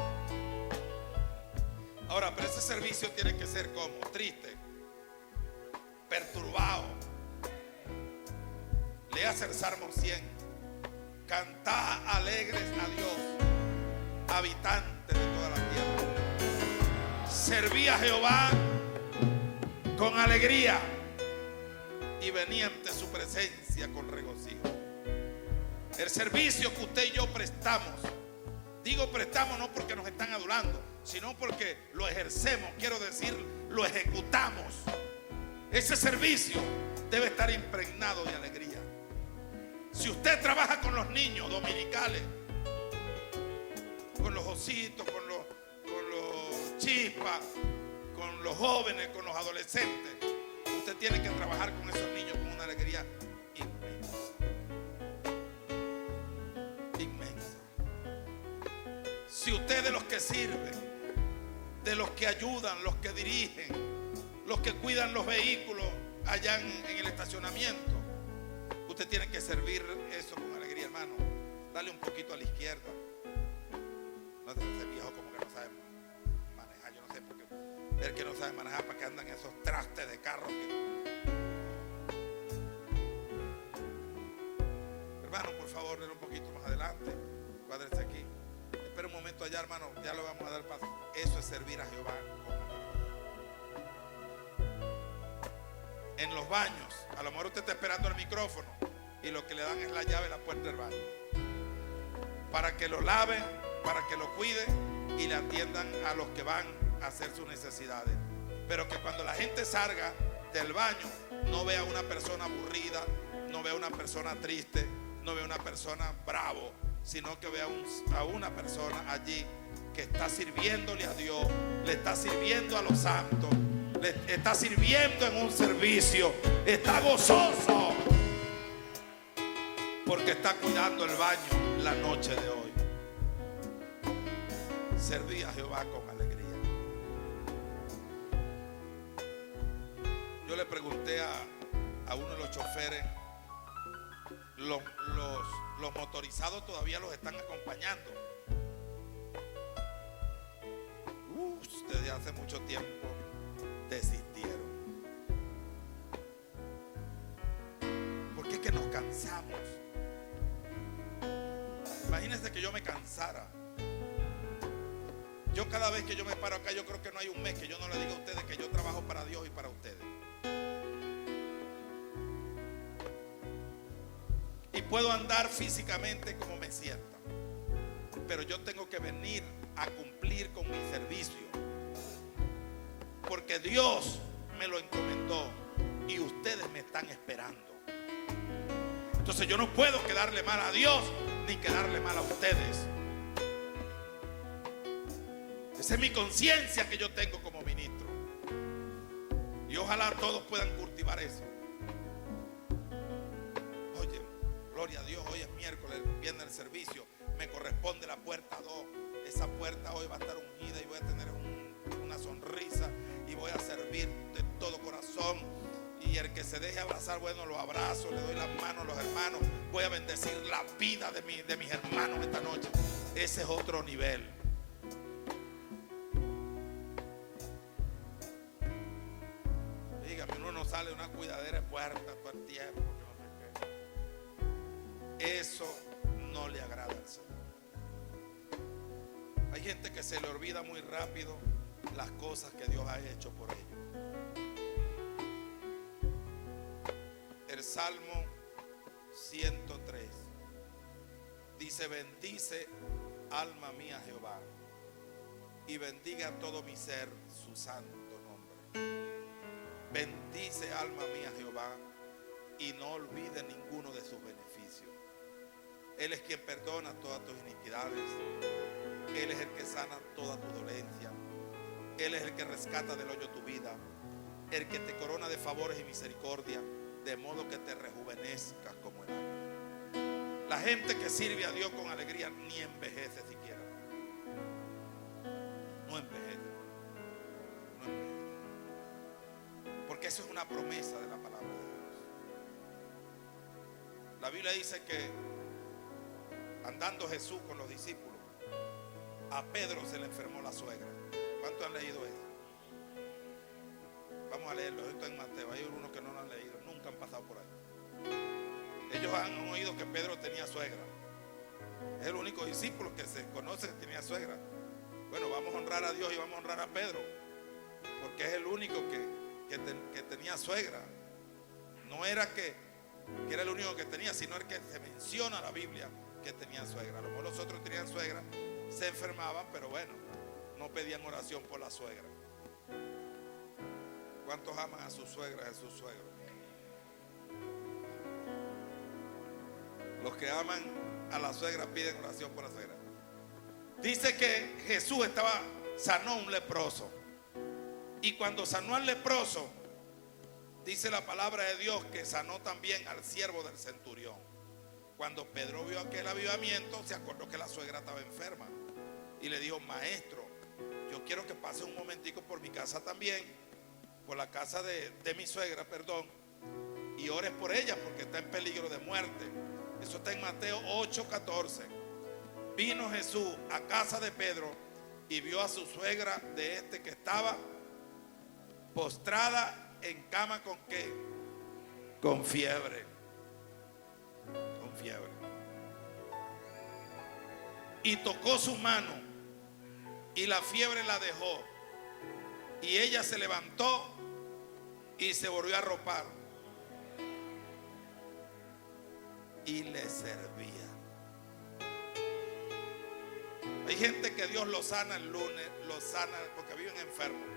Ahora, pero ese servicio tiene que ser como triste, perturbado. Léase el Salmo 100. Cantad alegres a Dios, habitantes de toda la tierra. Serví a Jehová con alegría y venía ante su presencia con regocijo. El servicio que usted y yo prestamos, digo prestamos no porque nos están adulando, sino porque lo ejercemos, quiero decir, lo ejecutamos. Ese servicio debe estar impregnado de alegría. Si usted trabaja con los niños dominicales, con los ositos, con los chispas, con los jóvenes, con los adolescentes, usted tiene que trabajar con esos niños con una alegría inmensa. Inmensa. Si usted es de los que sirven, de los que ayudan, los que dirigen, los que cuidan los vehículos allá en el estacionamiento, usted tiene que servir eso con alegría, hermano. Dale un poquito a la izquierda. No te ese viejo como que no sabe manejar. Yo no sé por qué. El que no sabe manejar, para que andan esos trastes de carro Hermano, por favor, denle un poquito más adelante. Cuádrese aquí. Espera un momento allá, hermano. Ya le vamos a dar paso. Eso es servir a Jehová. En los baños, a lo mejor usted está esperando el micrófono y lo que le dan es la llave de la puerta del baño, para que lo laven, para que lo cuiden y le atiendan a los que van a hacer sus necesidades. Pero que cuando la gente salga del baño no vea una persona aburrida, no vea una persona triste, no vea una persona bravo, sino que vea a una persona allí que está sirviéndole a Dios, le está sirviendo a los santos, le está sirviendo en un servicio, está gozoso porque está cuidando el baño la noche de hoy. serví a Jehová con alegría. Yo le pregunté a uno de los choferes, los motorizados todavía los están acompañando. Desde hace mucho tiempo desistieron. Porque es que nos cansamos. Imagínense que yo me cansara. Yo cada vez que yo me paro acá, yo creo que no hay un mes que yo no le diga a ustedes que yo trabajo para Dios y para ustedes. Y puedo andar físicamente como me sienta, pero yo tengo que venir a cumplir con mi servicio, porque Dios me lo encomendó y ustedes me están esperando. Entonces yo no puedo quedarle mal a Dios ni quedarle mal a ustedes. Esa es mi conciencia que yo tengo como ministro, y ojalá todos puedan cultivar eso. Oye, gloria a Dios, hoy es miércoles, viene el servicio, me corresponde la puerta 2. Esa puerta hoy va a estar ungida y voy a tener una sonrisa y voy a servir de todo corazón. Y el que se deje abrazar, bueno, lo abrazo, le doy las manos a los hermanos. Voy a bendecir la vida de mis hermanos esta noche. Ese es otro nivel. Dígame, uno no sale de una cuidadera de puertas todo el tiempo. Eso no le agrada al Señor. Hay gente que se le olvida muy rápido las cosas que Dios ha hecho por ellos. El Salmo 103 dice: bendice alma mía Jehová, y bendiga a todo mi ser su santo nombre. Bendice alma mía Jehová, y no olvide ninguno de sus beneficios. Él es quien perdona todas tus iniquidades. Él es el que sana toda tu dolencia. Él es el que rescata del hoyo tu vida, el que te corona de favores y misericordia, de modo que te rejuvenezcas como el águila. La gente que sirve a Dios con alegría ni envejece siquiera. No envejece. No envejece. Porque eso es una promesa de la palabra de Dios. La Biblia dice que andando Jesús con los discípulos, a Pedro se le enfermó la suegra. ¿Cuántos han leído eso? Vamos a leerlo. Esto en Mateo. Hay unos que no lo han leído, nunca han pasado por ahí. Ellos han oído que Pedro tenía suegra. Es el único discípulo que se conoce que tenía suegra. Bueno, vamos a honrar a Dios y vamos a honrar a Pedro, porque es el único que tenía suegra. No era que era el único que tenía, sino el que se menciona en la Biblia que tenía suegra. A lo mejor los otros tenían suegra, se enfermaban, pero bueno, no pedían oración por la suegra. ¿Cuántos aman a sus suegras y a sus suegros? Los que aman a la suegra piden oración por la suegra. Dice que Jesús sanó a un leproso. Y cuando sanó al leproso, dice la palabra de Dios que sanó también al siervo del centurión. Cuando Pedro vio aquel avivamiento, se acordó que la suegra estaba enferma y le dijo: maestro, yo quiero que pase un momentico por mi casa también, por la casa de mi suegra, perdón, y ores por ella porque está en peligro de muerte. Eso está en Mateo 8:14. Vino Jesús a casa de Pedro y vio a su suegra de que estaba postrada en cama. ¿Con qué? Con fiebre. Con fiebre. Y tocó su mano y la fiebre la dejó, y ella se levantó y se volvió a arropar y le servía. Hay gente que Dios lo sana el lunes, lo sana porque viven enfermos,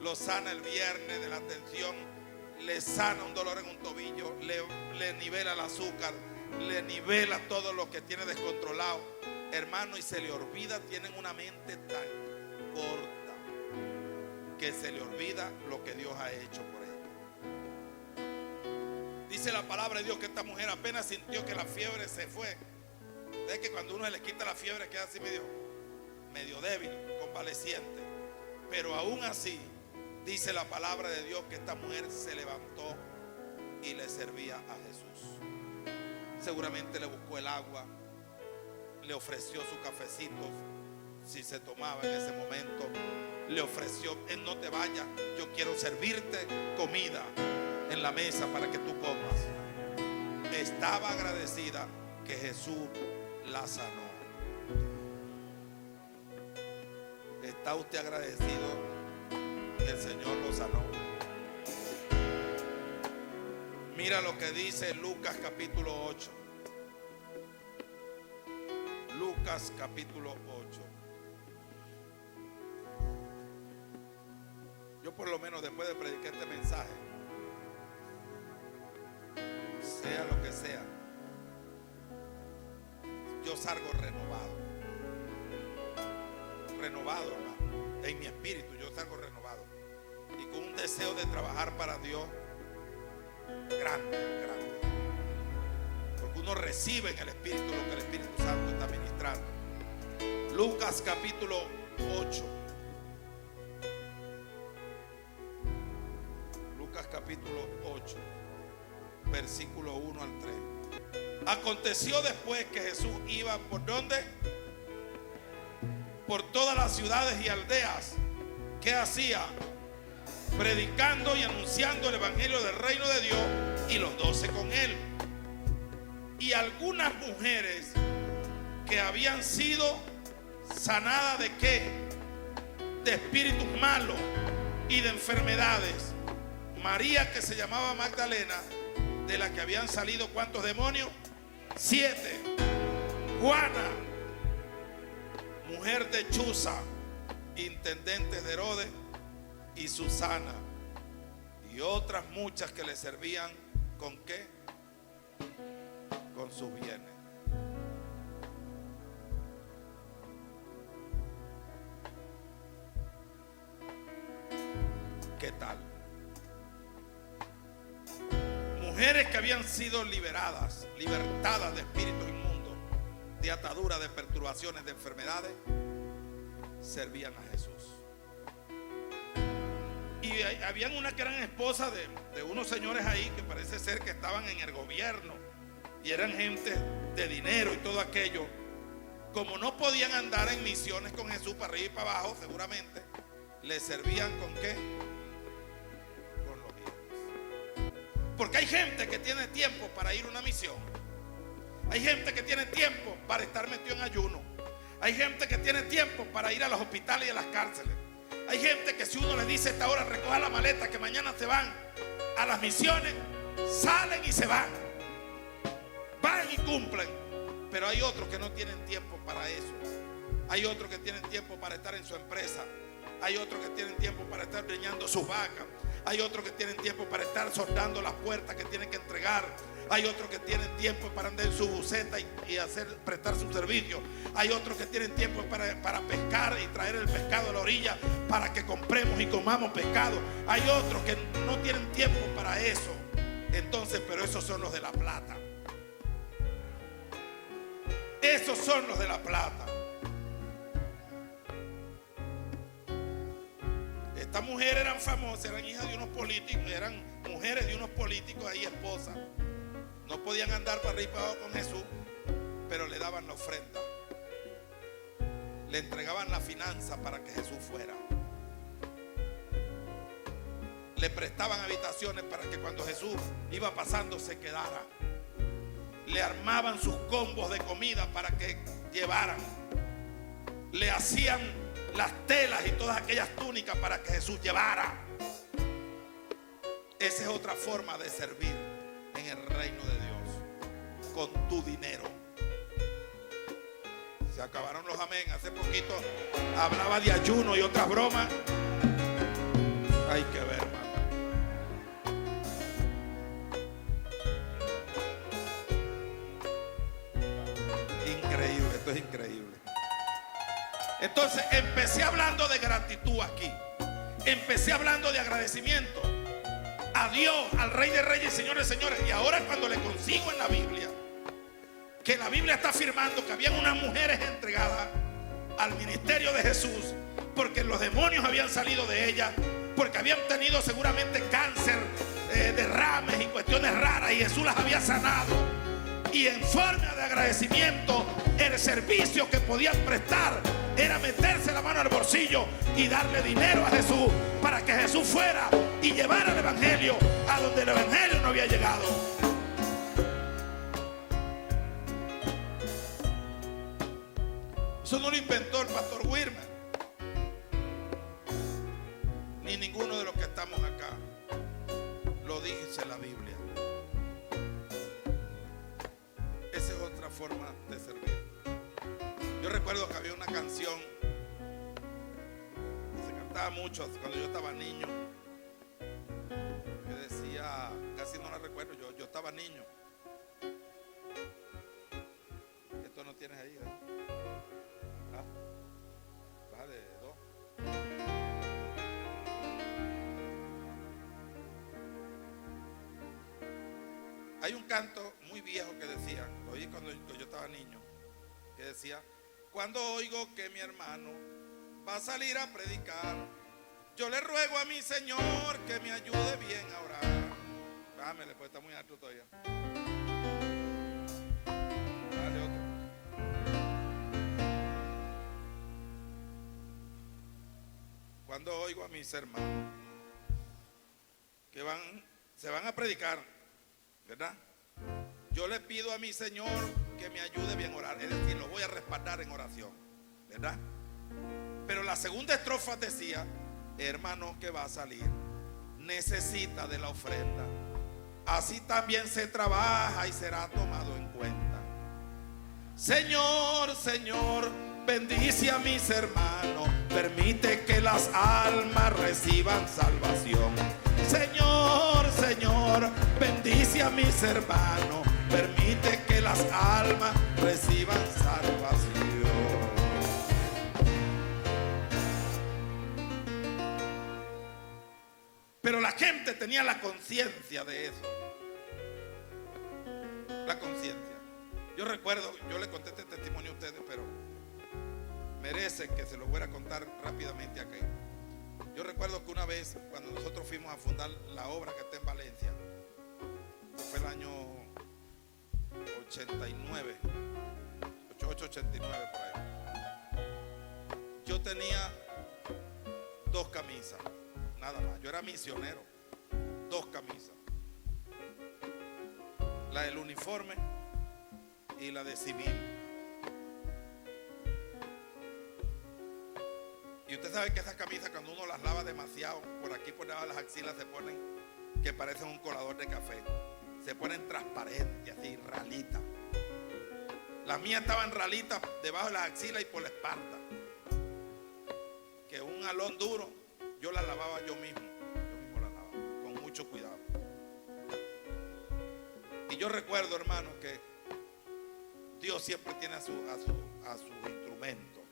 lo sana el viernes de la tensión, le sana un dolor en un tobillo, le nivela el azúcar, le nivela todo lo que tiene descontrolado, hermano, y se le olvida. Tienen una mente tan corta que se le olvida lo que Dios ha hecho por ella. Dice la palabra de Dios que esta mujer apenas sintió que la fiebre se fue. Es que cuando uno se le quita la fiebre queda así medio débil, convaleciente. Pero aún así, dice la palabra de Dios que esta mujer se levantó y le servía a Jesús. Seguramente le buscó el agua, le ofreció su cafecito, si se tomaba en ese momento, le ofreció: no te vayas, yo quiero servirte comida en la mesa para que tú comas. Estaba agradecida que Jesús la sanó. ¿Está usted agradecido que el Señor lo sanó? Mira lo que dice Lucas capítulo 8. Lucas capítulo 8. Yo por lo menos después de predicar este mensaje, sea lo que sea, yo salgo renovado, hermano, en mi espíritu yo salgo renovado y con un deseo de trabajar para Dios grande, grande, porque uno recibe en el espíritu lo que el Espíritu Santo está ministrando. Lucas capítulo 8. Lucas capítulo 8, versículo 1 al 3. Aconteció después que Jesús iba ¿por dónde? Por todas las ciudades y aldeas. ¿Qué hacía? Predicando y anunciando el evangelio del reino de Dios, y los 12 con él. Y algunas mujeres que habían sido sanadas ¿de qué? De espíritus malos y de enfermedades. María, que se llamaba Magdalena, de la que habían salido ¿cuántos demonios? 7. Juana, mujer de Chuza, intendente de Herodes, y Susana, y otras muchas que le servían ¿con qué? Con sus bienes. ¿Qué tal? Mujeres que habían sido libertadas de espíritus inmundos, de ataduras, de perturbaciones, de enfermedades, servían a Jesús. Y habían una que eran esposas de unos señores ahí que parece ser que estaban en el gobierno y eran gente de dinero y todo aquello. Como no podían andar en misiones con Jesús para arriba y para abajo, seguramente le servían ¿con qué? Con los bienes. Porque hay gente que tiene tiempo para ir a una misión. Hay gente que tiene tiempo para estar metido en ayuno. Hay gente que tiene tiempo para ir a los hospitales y a las cárceles. Hay gente que si uno les dice a esta hora recoja la maleta que mañana se van a las misiones, salen y se van y cumplen. Pero hay otros que no tienen tiempo para eso. Hay otros que tienen tiempo para estar en su empresa. Hay otros que tienen tiempo para estar preñando sus vacas. Hay otros que tienen tiempo para estar soldando las puertas que tienen que entregar. Hay otros que tienen tiempo para andar en su buceta y prestar su servicio. Hay otros que tienen tiempo para pescar y traer el pescado a la orilla para que compremos y comamos pescado. Hay otros que no tienen tiempo para eso. Entonces, pero esos son los de la plata. Esos son los de la plata. Estas mujeres eran famosas, eran hijas de unos políticos, eran mujeres de unos políticos ahí, esposas. No podían andar para arriba y para abajo con Jesús, pero le daban la ofrenda. Le entregaban la finanza para que Jesús fuera. Le prestaban habitaciones para que cuando Jesús iba pasando se quedara. Le armaban sus combos de comida para que llevaran. Le hacían las telas y todas aquellas túnicas para que Jesús llevara. Esa es otra forma de servir en el reino de Dios, con tu dinero. Se acabaron los amén. Hace poquito hablaba de ayuno y otras bromas. Hay que ver, hermano. Increíble, esto es increíble. Entonces empecé hablando de gratitud aquí. Empecé hablando de agradecimiento a Dios, al Rey de Reyes, Señores de Señores. Y ahora cuando le consigo en la Biblia, que la Biblia está afirmando que habían unas mujeres entregadas al ministerio de Jesús, porque los demonios habían salido de ella, porque habían tenido seguramente cáncer, derrames y cuestiones raras, y Jesús las había sanado. Y en forma de agradecimiento, el servicio que podían prestar era meterse la mano al bolsillo y darle dinero a Jesús, para que Jesús fuera y llevara el evangelio a donde el evangelio no había llegado. Eso no lo inventó el pastor Wilmer, ni ninguno de los que estamos acá. Lo dice la Biblia. Esa es otra forma de servir. Yo recuerdo que había una canción que se cantaba mucho cuando yo estaba niño, que decía, casi no la recuerdo, yo estaba niño. Esto no tienes ahí, ¿eh? Baja de 2. Hay un canto muy viejo que decía, lo oí cuando yo estaba niño, que decía: cuando oigo que mi hermano va a salir a predicar, yo le ruego a mi Señor que me ayude bien a orar. Bájamele, pues está muy alto todavía. Dale otro. Cuando oigo a mis hermanos que se van a predicar, ¿verdad? Yo le pido a mi Señor que me ayude bien a orar. Es decir, lo voy a respaldar en oración, ¿verdad? Pero la segunda estrofa decía: hermano que va a salir necesita de la ofrenda, así también se trabaja y será tomado en cuenta. Señor, Señor, bendice a mis hermanos, permite que las almas reciban salvación. Señor, Señor, bendice a mis hermanos, permite que las almas reciban salvación. Pero la gente tenía la conciencia de eso. La conciencia. Yo recuerdo, yo le conté este testimonio a ustedes, pero merece que se lo voy a contar rápidamente aquí. Yo recuerdo que una vez, cuando nosotros fuimos a fundar la obra que está en Valencia, fue el año 89, 88-89 por ahí. Yo tenía 2 camisas, nada más. Yo era misionero, 2 camisas. La del uniforme y la de civil. Y usted sabe que esas camisas, cuando uno las lava demasiado, por aquí por debajo de las axilas se ponen que parecen un colador de café. Se ponen transparentes, así, ralitas. Las mías estaban ralitas debajo de las axilas y por la espalda. Que un alón duro, yo las lavaba yo mismo. Yo mismo las lavaba, con mucho cuidado. Y yo recuerdo, hermano, que Dios siempre tiene a su instrumento.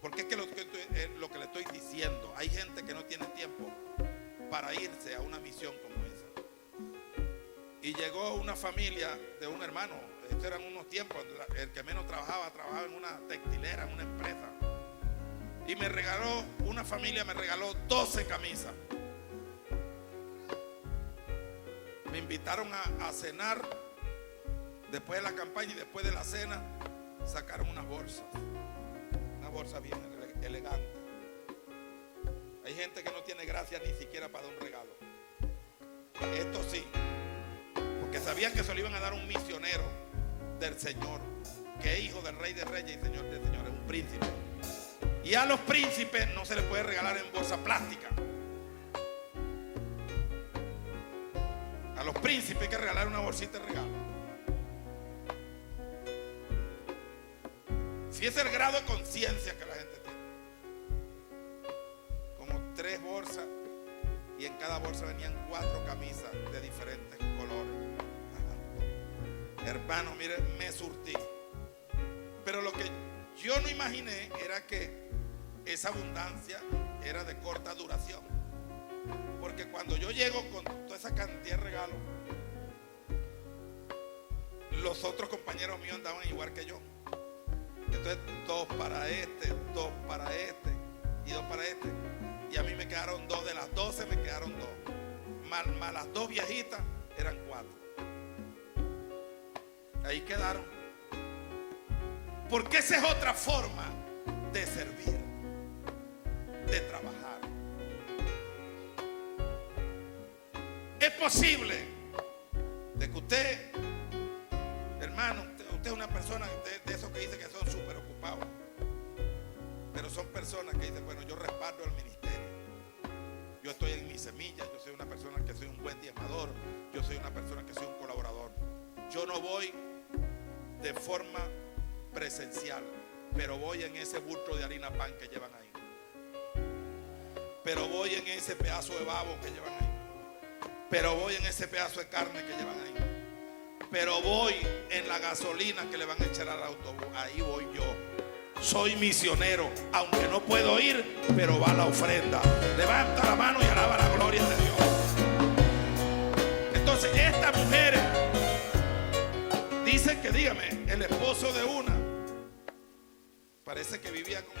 Porque es que lo que le estoy diciendo, hay gente que no tiene tiempo para irse a una misión como esa. Y llegó una familia de un hermano, estos eran unos tiempos, el que menos trabajaba en una textilera, en una empresa. Y una familia me regaló 12 camisas. Me invitaron a cenar después de la campaña, y después de la cena sacaron unas bolsas. Bolsa bien elegante. Hay gente que no tiene gracia ni siquiera para dar un regalo. Esto sí, porque sabían que se lo iban a dar a un misionero del Señor, que es hijo del Rey de Reyes y Señor de Señores, un príncipe. Y a los príncipes no se les puede regalar en bolsa plástica. A los príncipes hay que regalar una bolsita de regalo. Si es el grado de conciencia que la gente tiene. Como 3 bolsas, y en cada bolsa venían 4 camisas de diferentes colores. Hermano, mire, me surtí. Pero lo que yo no imaginé era que esa abundancia era de corta duración. Porque cuando yo llego con toda esa cantidad de regalos, los otros compañeros míos andaban igual que yo. Entonces, dos para este, dos para este y dos para este. Y a mí me quedaron dos, de las 12 me quedaron dos. Más las dos viejitas eran 4. Ahí quedaron. Porque esa es otra forma de servir, de trabajar. Es posible de que usted, hermano, usted es una persona de esos que dice que son súper ocupados, pero son personas que dicen, bueno, yo respaldo al ministerio, yo estoy en mi semilla, yo soy una persona que soy un buen diezmador, yo soy una persona que soy un colaborador. Yo no voy de forma presencial, pero voy en ese bulto de harina pan que llevan ahí, pero voy en ese pedazo de babo que llevan ahí, pero voy en ese pedazo de carne que llevan ahí, pero voy en la gasolina que le van a echar al autobús. Ahí voy yo. Soy misionero, aunque no puedo ir, pero va la ofrenda. Levanta la mano y alaba la gloria de Dios. Entonces esta mujer dice que, dígame, el esposo de una parece que vivía con,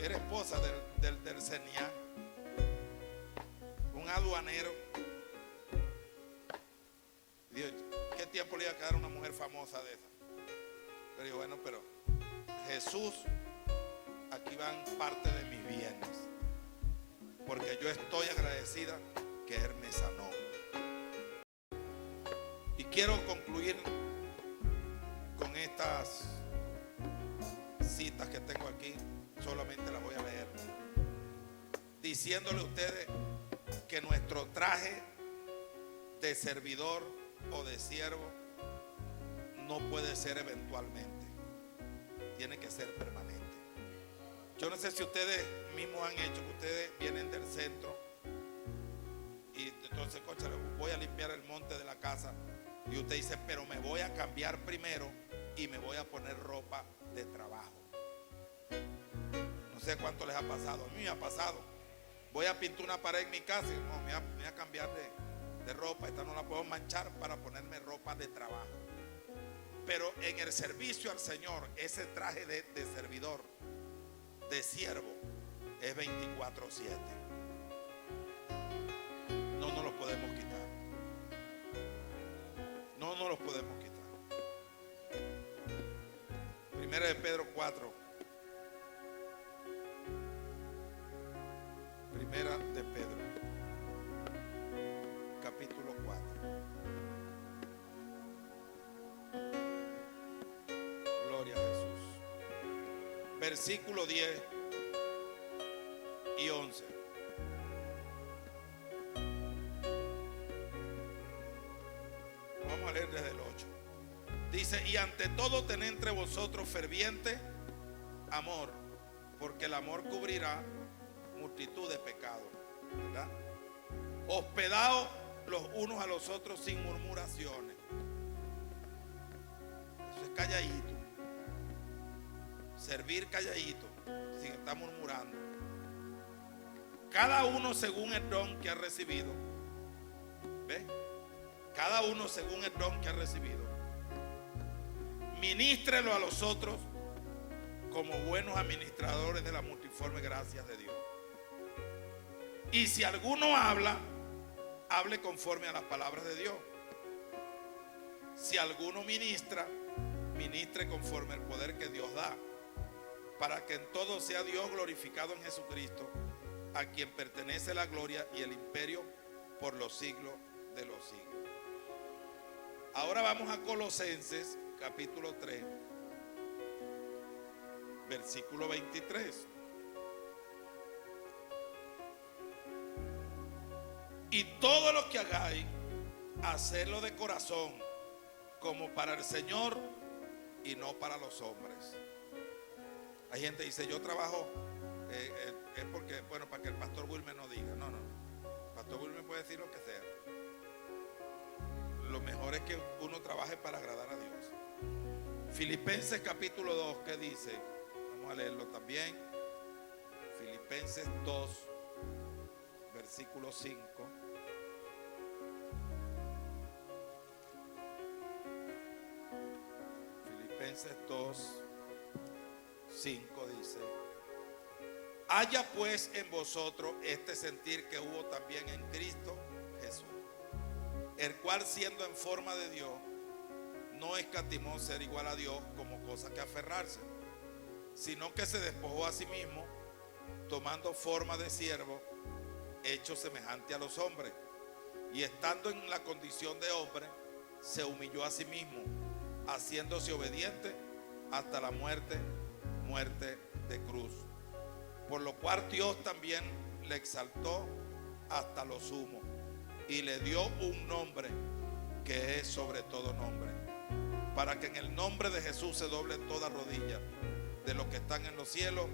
era esposa del CENIA, un aduanero. Dios, ¿qué tiempo le iba a quedar a una mujer famosa de esa? Pero digo, bueno, pero Jesús, aquí van parte de mis bienes, porque yo estoy agradecida que Él me sanó. Y quiero concluir con estas citas que tengo aquí, solamente las voy a leer, diciéndole a ustedes que nuestro traje de servidor o de siervo no puede ser eventualmente, tiene que ser permanente. Yo no sé si ustedes mismos han hecho, que ustedes vienen del centro y entonces, cónchale, voy a limpiar el monte de la casa, y usted dice, pero me voy a cambiar primero y me voy a poner ropa de trabajo. No sé cuánto les ha pasado, a mí me ha pasado. Voy a pintar una pared en mi casa y no, me voy a cambiar de ropa, esta no la puedo manchar, para ponerme ropa de trabajo. Pero en el servicio al Señor, ese traje de servidor, de siervo, es 24/7. No nos lo podemos quitar. No nos lo podemos quitar. Primera de Pedro 4. Primera de Pedro, capítulo 4. Gloria a Jesús. Versículo 10 y 11. Vamos a leer desde el 8. Dice, y ante todo tened entre vosotros ferviente amor, porque el amor cubrirá multitud de pecados, ¿verdad? Hospedaos los unos a los otros sin murmuraciones. Eso es calladito. Servir calladito, sin estar murmurando. Cada uno según el don que ha recibido. ¿Ves? Cada uno según el don que ha recibido. Ministrelo a los otros como buenos administradores de la multiforme gracia de Dios. Y si alguno habla, hable conforme a las palabras de Dios. Si alguno ministra, ministre conforme al poder que Dios da, para que en todo sea Dios glorificado en Jesucristo, a quien pertenece la gloria y el imperio por los siglos de los siglos. Ahora vamos a Colosenses capítulo 3, versículo 23. Y todo lo que hagáis, hacedlo de corazón, como para el Señor y no para los hombres. Hay gente que dice, yo trabajo, es porque, bueno, para que el pastor Wilmer no diga. No, no. El pastor Wilmer puede decir lo que sea. Lo mejor es que uno trabaje para agradar a Dios. Filipenses capítulo 2, ¿qué dice? Vamos a leerlo también. Filipenses 2, versículo 5. Filipenses 2, 5 dice: haya pues en vosotros este sentir que hubo también en Cristo Jesús, el cual siendo en forma de Dios, no escatimó ser igual a Dios como cosa que aferrarse, sino que se despojó a sí mismo, tomando forma de siervo, hecho semejante a los hombres, y estando en la condición de hombre, se humilló a sí mismo, haciéndose obediente hasta la muerte de cruz. Por lo cual Dios también le exaltó hasta lo sumo y le dio un nombre que es sobre todo nombre, para que en el nombre de Jesús se doble toda rodilla de los que están en los cielos,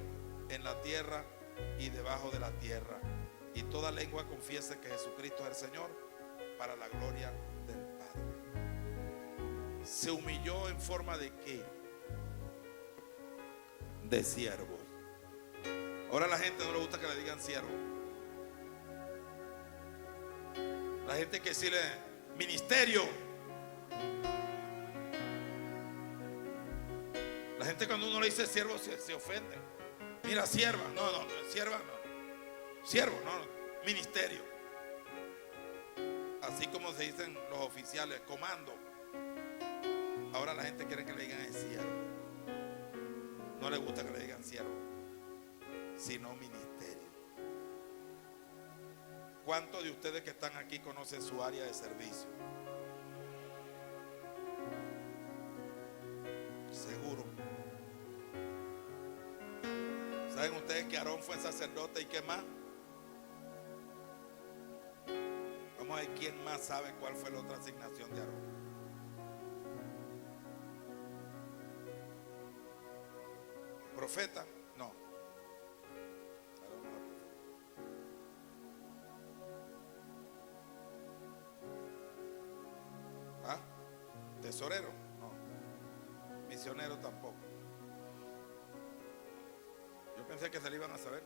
en la tierra y debajo de la tierra, y toda lengua confiese que Jesucristo es el Señor, para la gloria del Padre. Se humilló en forma de ¿qué? De siervo. Ahora a la gente no le gusta que le digan siervo. La gente que decirle ministerio. La gente cuando uno le dice siervo se ofende. Mira, sierva. No, sierva no. Siervo, no, ministerio. Así como se dicen los oficiales, comando. Ahora la gente quiere que le digan el siervo. No le gusta que le digan siervo, sino ministerio. ¿Cuántos de ustedes que están aquí conocen su área de servicio? Seguro. ¿Saben ustedes que Aarón fue sacerdote y qué más? Vamos a ver quién más sabe cuál fue la otra asignación de Aarón. ¿Profeta? No. ¿Ah? ¿Tesorero? No. Misionero tampoco. Yo pensé que se le iban a saber.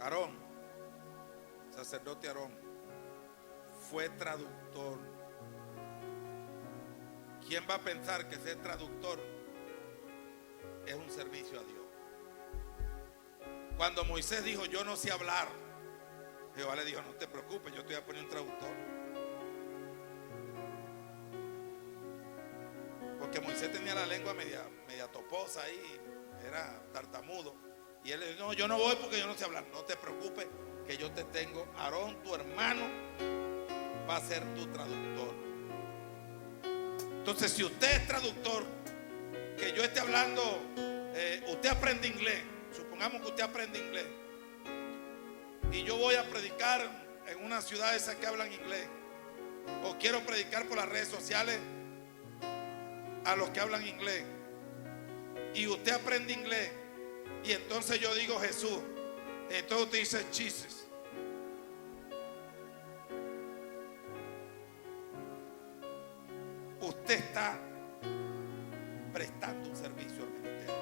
Aarón, sacerdote Aarón, fue traductor. ¿Quién va a pensar que ser traductor es un servicio a Dios? Cuando Moisés dijo yo no sé hablar, Jehová le dijo no te preocupes, yo te voy a poner un traductor. Porque Moisés tenía la lengua media toposa ahí, era tartamudo, y él le dijo no, yo no voy porque yo no sé hablar. No te preocupes que yo te tengo. Aarón, tu hermano, va a ser tu traductor. Entonces si usted es traductor, que yo esté hablando, usted aprende inglés, supongamos que usted aprende inglés, y yo voy a predicar en una ciudad esa que hablan inglés, o quiero predicar por las redes sociales a los que hablan inglés, y usted aprende inglés, y entonces yo digo Jesús, entonces usted dice Jesus. Usted está prestando un servicio al ministerio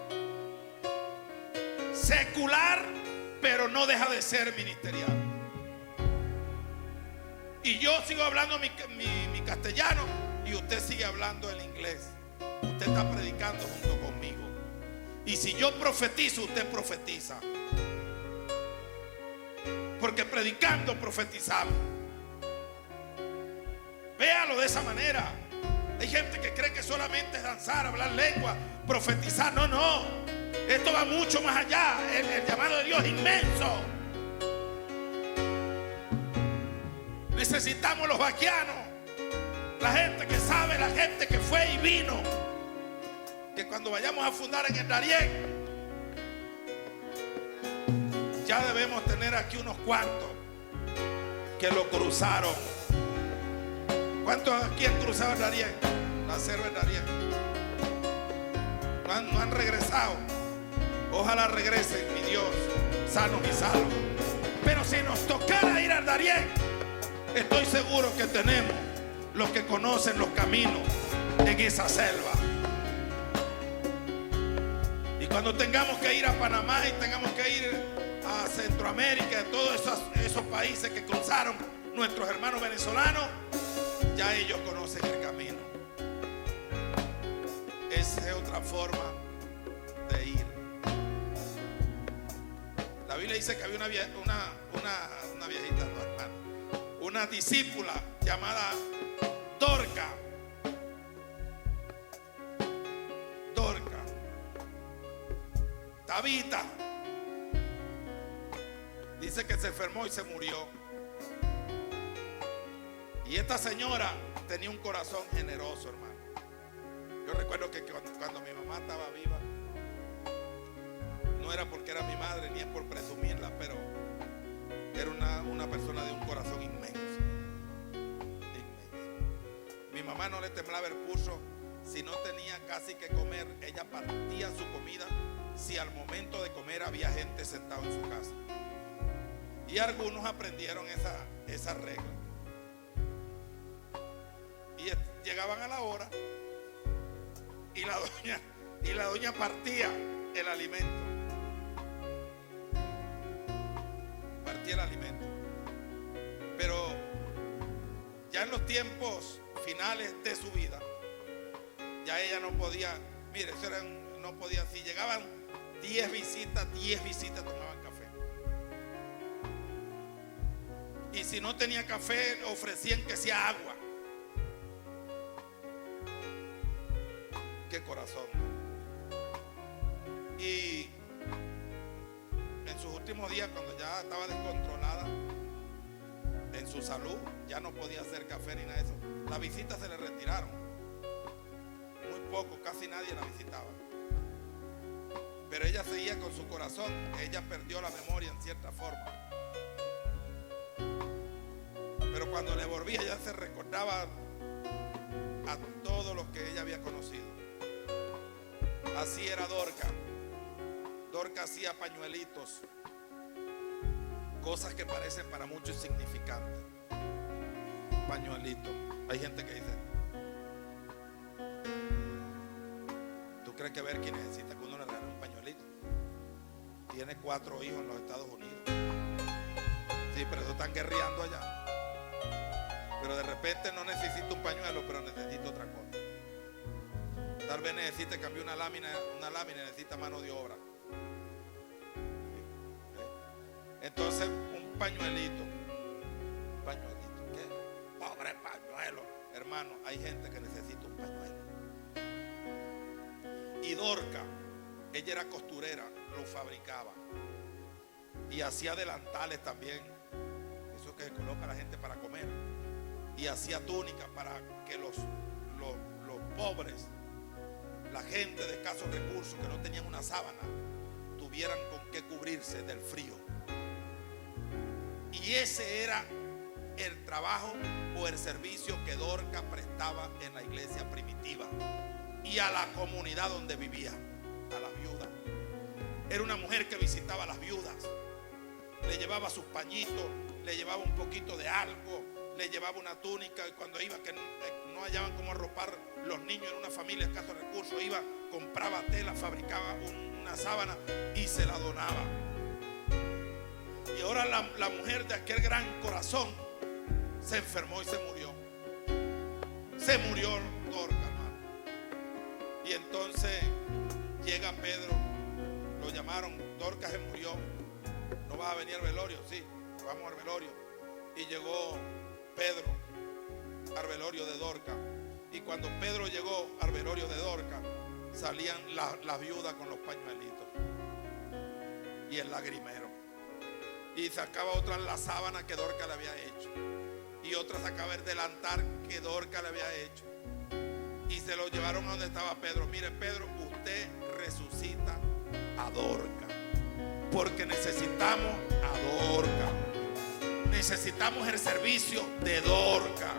secular, pero no deja de ser ministerial. Y yo sigo hablando mi castellano y usted sigue hablando el inglés. Usted está predicando junto conmigo. Y si yo profetizo, usted profetiza, porque predicando profetizamos. Véalo de esa manera. Hay gente que cree que solamente es danzar, hablar lengua, profetizar. No, no. Esto va mucho más allá. El llamado de Dios es inmenso. Necesitamos los vaquianos, la gente que sabe, la gente que fue y vino. Que cuando vayamos a fundar en el Darién, ya debemos tener aquí unos cuantos que lo cruzaron. ¿Cuántos aquí han cruzado el Darién? La selva del Darién. No han regresado. Ojalá regresen, mi Dios, sanos y salvos. Pero si nos tocara ir al Darién, estoy seguro que tenemos los que conocen los caminos en esa selva. Y cuando tengamos que ir a Panamá y tengamos que ir a Centroamérica, a todos esos países que cruzaron nuestros hermanos venezolanos, ya ellos conocen el camino. Esa es otra forma Biblia dice que había una viejita, no, hermano, una discípula llamada Dorca. Tabita. Dice que se enfermó y se murió. Y esta señora tenía un corazón generoso, hermano. Yo recuerdo que cuando mi mamá estaba viva, no era porque era mi madre ni es por presumirla, pero era una persona de un corazón inmenso. Mi mamá no le temblaba el pulso. Si no tenía casi que comer, ella partía su comida si al momento de comer había gente sentada en su casa. Y algunos aprendieron esa regla. Y llegaban a la hora y la doña partía el alimento. Partía el alimento. Pero ya en los tiempos finales de su vida, ya ella no podía, mire, no podía, si llegaban 10 visitas tomaban café. Y si no tenía café, ofrecían que sea agua. Qué corazón. Y en sus últimos días, cuando ya estaba descontrolada en su salud, ya no podía hacer café ni nada de eso, las visitas se le retiraron. Muy poco, casi nadie la visitaba. Pero ella seguía con su corazón. Ella perdió la memoria en cierta forma. Pero cuando le volvía, ella se recordaba a todos los que ella había conocido. Así era Dorca. Dorca hacía pañuelitos, cosas que parecen para muchos insignificantes. Pañuelitos. Hay gente que dice: ¿tú crees que Berky necesita que uno le regale un pañuelito? Tiene 4 hijos en los Estados Unidos. Sí, pero eso están guerreando allá. Pero de repente no necesita un pañuelo, pero necesita otra cosa. Tal vez necesite cambiar una lámina y necesita mano de obra. Entonces, un pañuelito. ¿Qué? Pobre pañuelo. Hermano, hay gente que necesita un pañuelo. Y Dorca, ella era costurera, lo fabricaba. Y hacía delantales también. Eso que se coloca la gente para comer. Y hacía túnicas para que los pobres, la gente de escasos recursos que no tenían una sábana, tuvieran con qué cubrirse del frío. Y ese era el trabajo o el servicio que Dorca prestaba en la iglesia primitiva y a la comunidad donde vivía, a las viudas. Era una mujer que visitaba a las viudas, le llevaba sus pañitos, le llevaba un poquito de algo, le llevaba una túnica, y cuando iba que no hallaban cómo arropar los niños en una familia de escasos recursos, iba, compraba tela, fabricaba una sábana y se la donaba. Y ahora la mujer de aquel gran corazón se enfermó y se murió. Se murió Dorca, hermano. Y entonces llega Pedro, lo llamaron: Dorca se murió, ¿no vas a venir al velorio? Sí, vamos al velorio. Y llegó Pedro al velorio de Dorca. Y cuando Pedro llegó al velorio de Dorca, salían las viudas con los pañuelitos y el lagrimero. Y sacaba otra la sábana que Dorca le había hecho. Y otra sacaba el delantal que Dorca le había hecho. Y se lo llevaron a donde estaba Pedro. Mire, Pedro, usted resucita a Dorca, porque necesitamos a Dorca. Necesitamos el servicio de Dorca.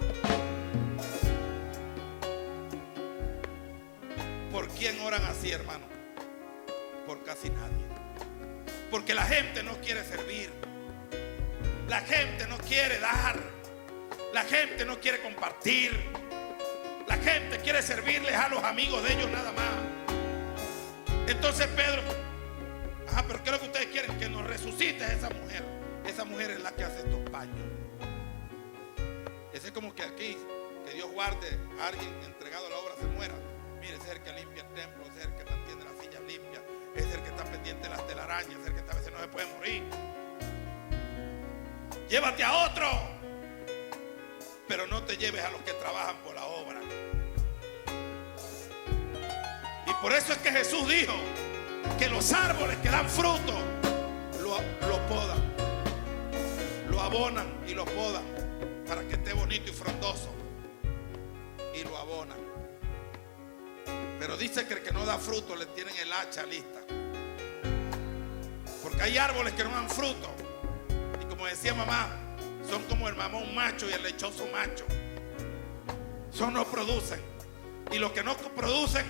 ¿Por quién oran así, hermano? Por casi nadie. Porque la gente no quiere servir. La gente no quiere dar. La gente no quiere compartir. La gente quiere servirles a los amigos de ellos nada más. Entonces Pedro: pero ¿qué es lo que ustedes quieren? Que nos resucite esa mujer. Esa mujer es la que hace estos paños. Ese es como que aquí, que Dios guarde a alguien entregado a la obra se muera. Mire, ese es el que limpia el templo, ese es el que mantiene las sillas limpias, es el que está pendiente de las telarañas, es el que a veces no se puede morir. Llévate a otro, pero no te lleves a los que trabajan por la obra. Y por eso es que Jesús dijo que los árboles que dan fruto lo podan, lo abonan y lo podan para que esté bonito y frondoso, y lo abonan. Pero dice que el que no da fruto le tienen el hacha lista, porque hay árboles que no dan fruto, y como decía mamá, son como el mamón macho y el lechoso macho. Son no producen, y los que no producen,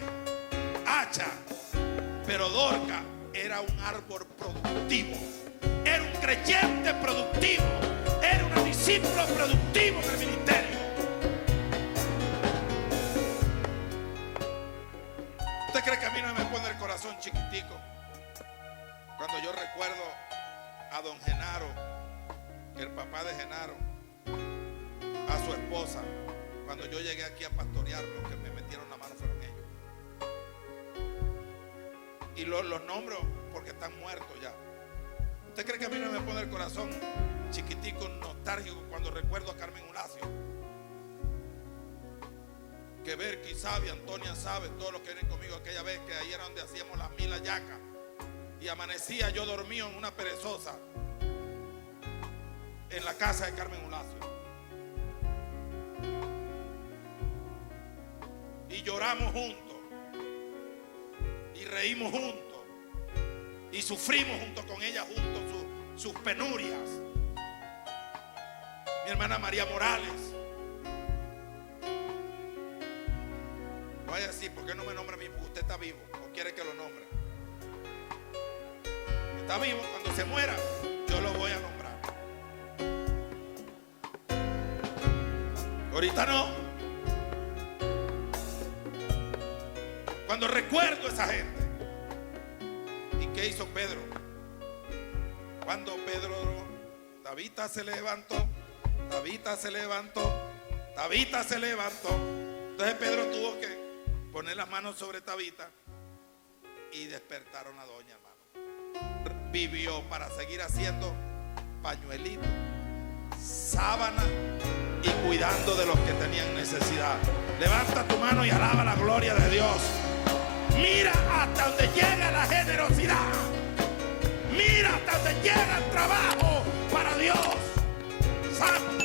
hacha. Pero Dorcas era un árbol productivo, era un creyente productivo, era un discípulo productivo del ministerio. ¿Usted cree que a mí no me pone el corazón chiquitico cuando yo recuerdo a don Genaro, el papá de Genaro, a su esposa? Cuando yo llegué aquí a pastorear, los que me metieron la mano fueron ellos. Y los nombro porque están muertos ya. ¿Usted cree que a mí no me pone el corazón chiquitico, nostálgico, cuando recuerdo a Carmen Ulacio? Que Berky sabe, Antonia sabe, todos los que vienen conmigo aquella vez, que ahí era donde hacíamos las 1000 hallacas. Y amanecía yo dormido en una perezosa en la casa de Carmen Ulacio. Y lloramos juntos. Y reímos juntos. Y sufrimos junto con ella, juntos sus penurias. Mi hermana María Morales. Vaya a decir, ¿por qué no me nombra a mí? Porque usted está vivo. ¿O quiere que lo nombre? Está vivo. Cuando se muera, yo lo voy a nombrar. Ahorita no. Cuando recuerdo a esa gente. ¿Y qué hizo Pedro? Cuando Tabita se levantó, Tabita se levantó, Tabita se levantó. Entonces Pedro tuvo que poner las manos sobre Tabita y despertaron a doña, hermano. Vivió para seguir haciendo pañuelitos, sábana y cuidando de los que tenían necesidad. Levanta tu mano y alaba la gloria de Dios. Mira hasta donde llega la generosidad. Mira hasta donde llega el trabajo para Dios. Santo.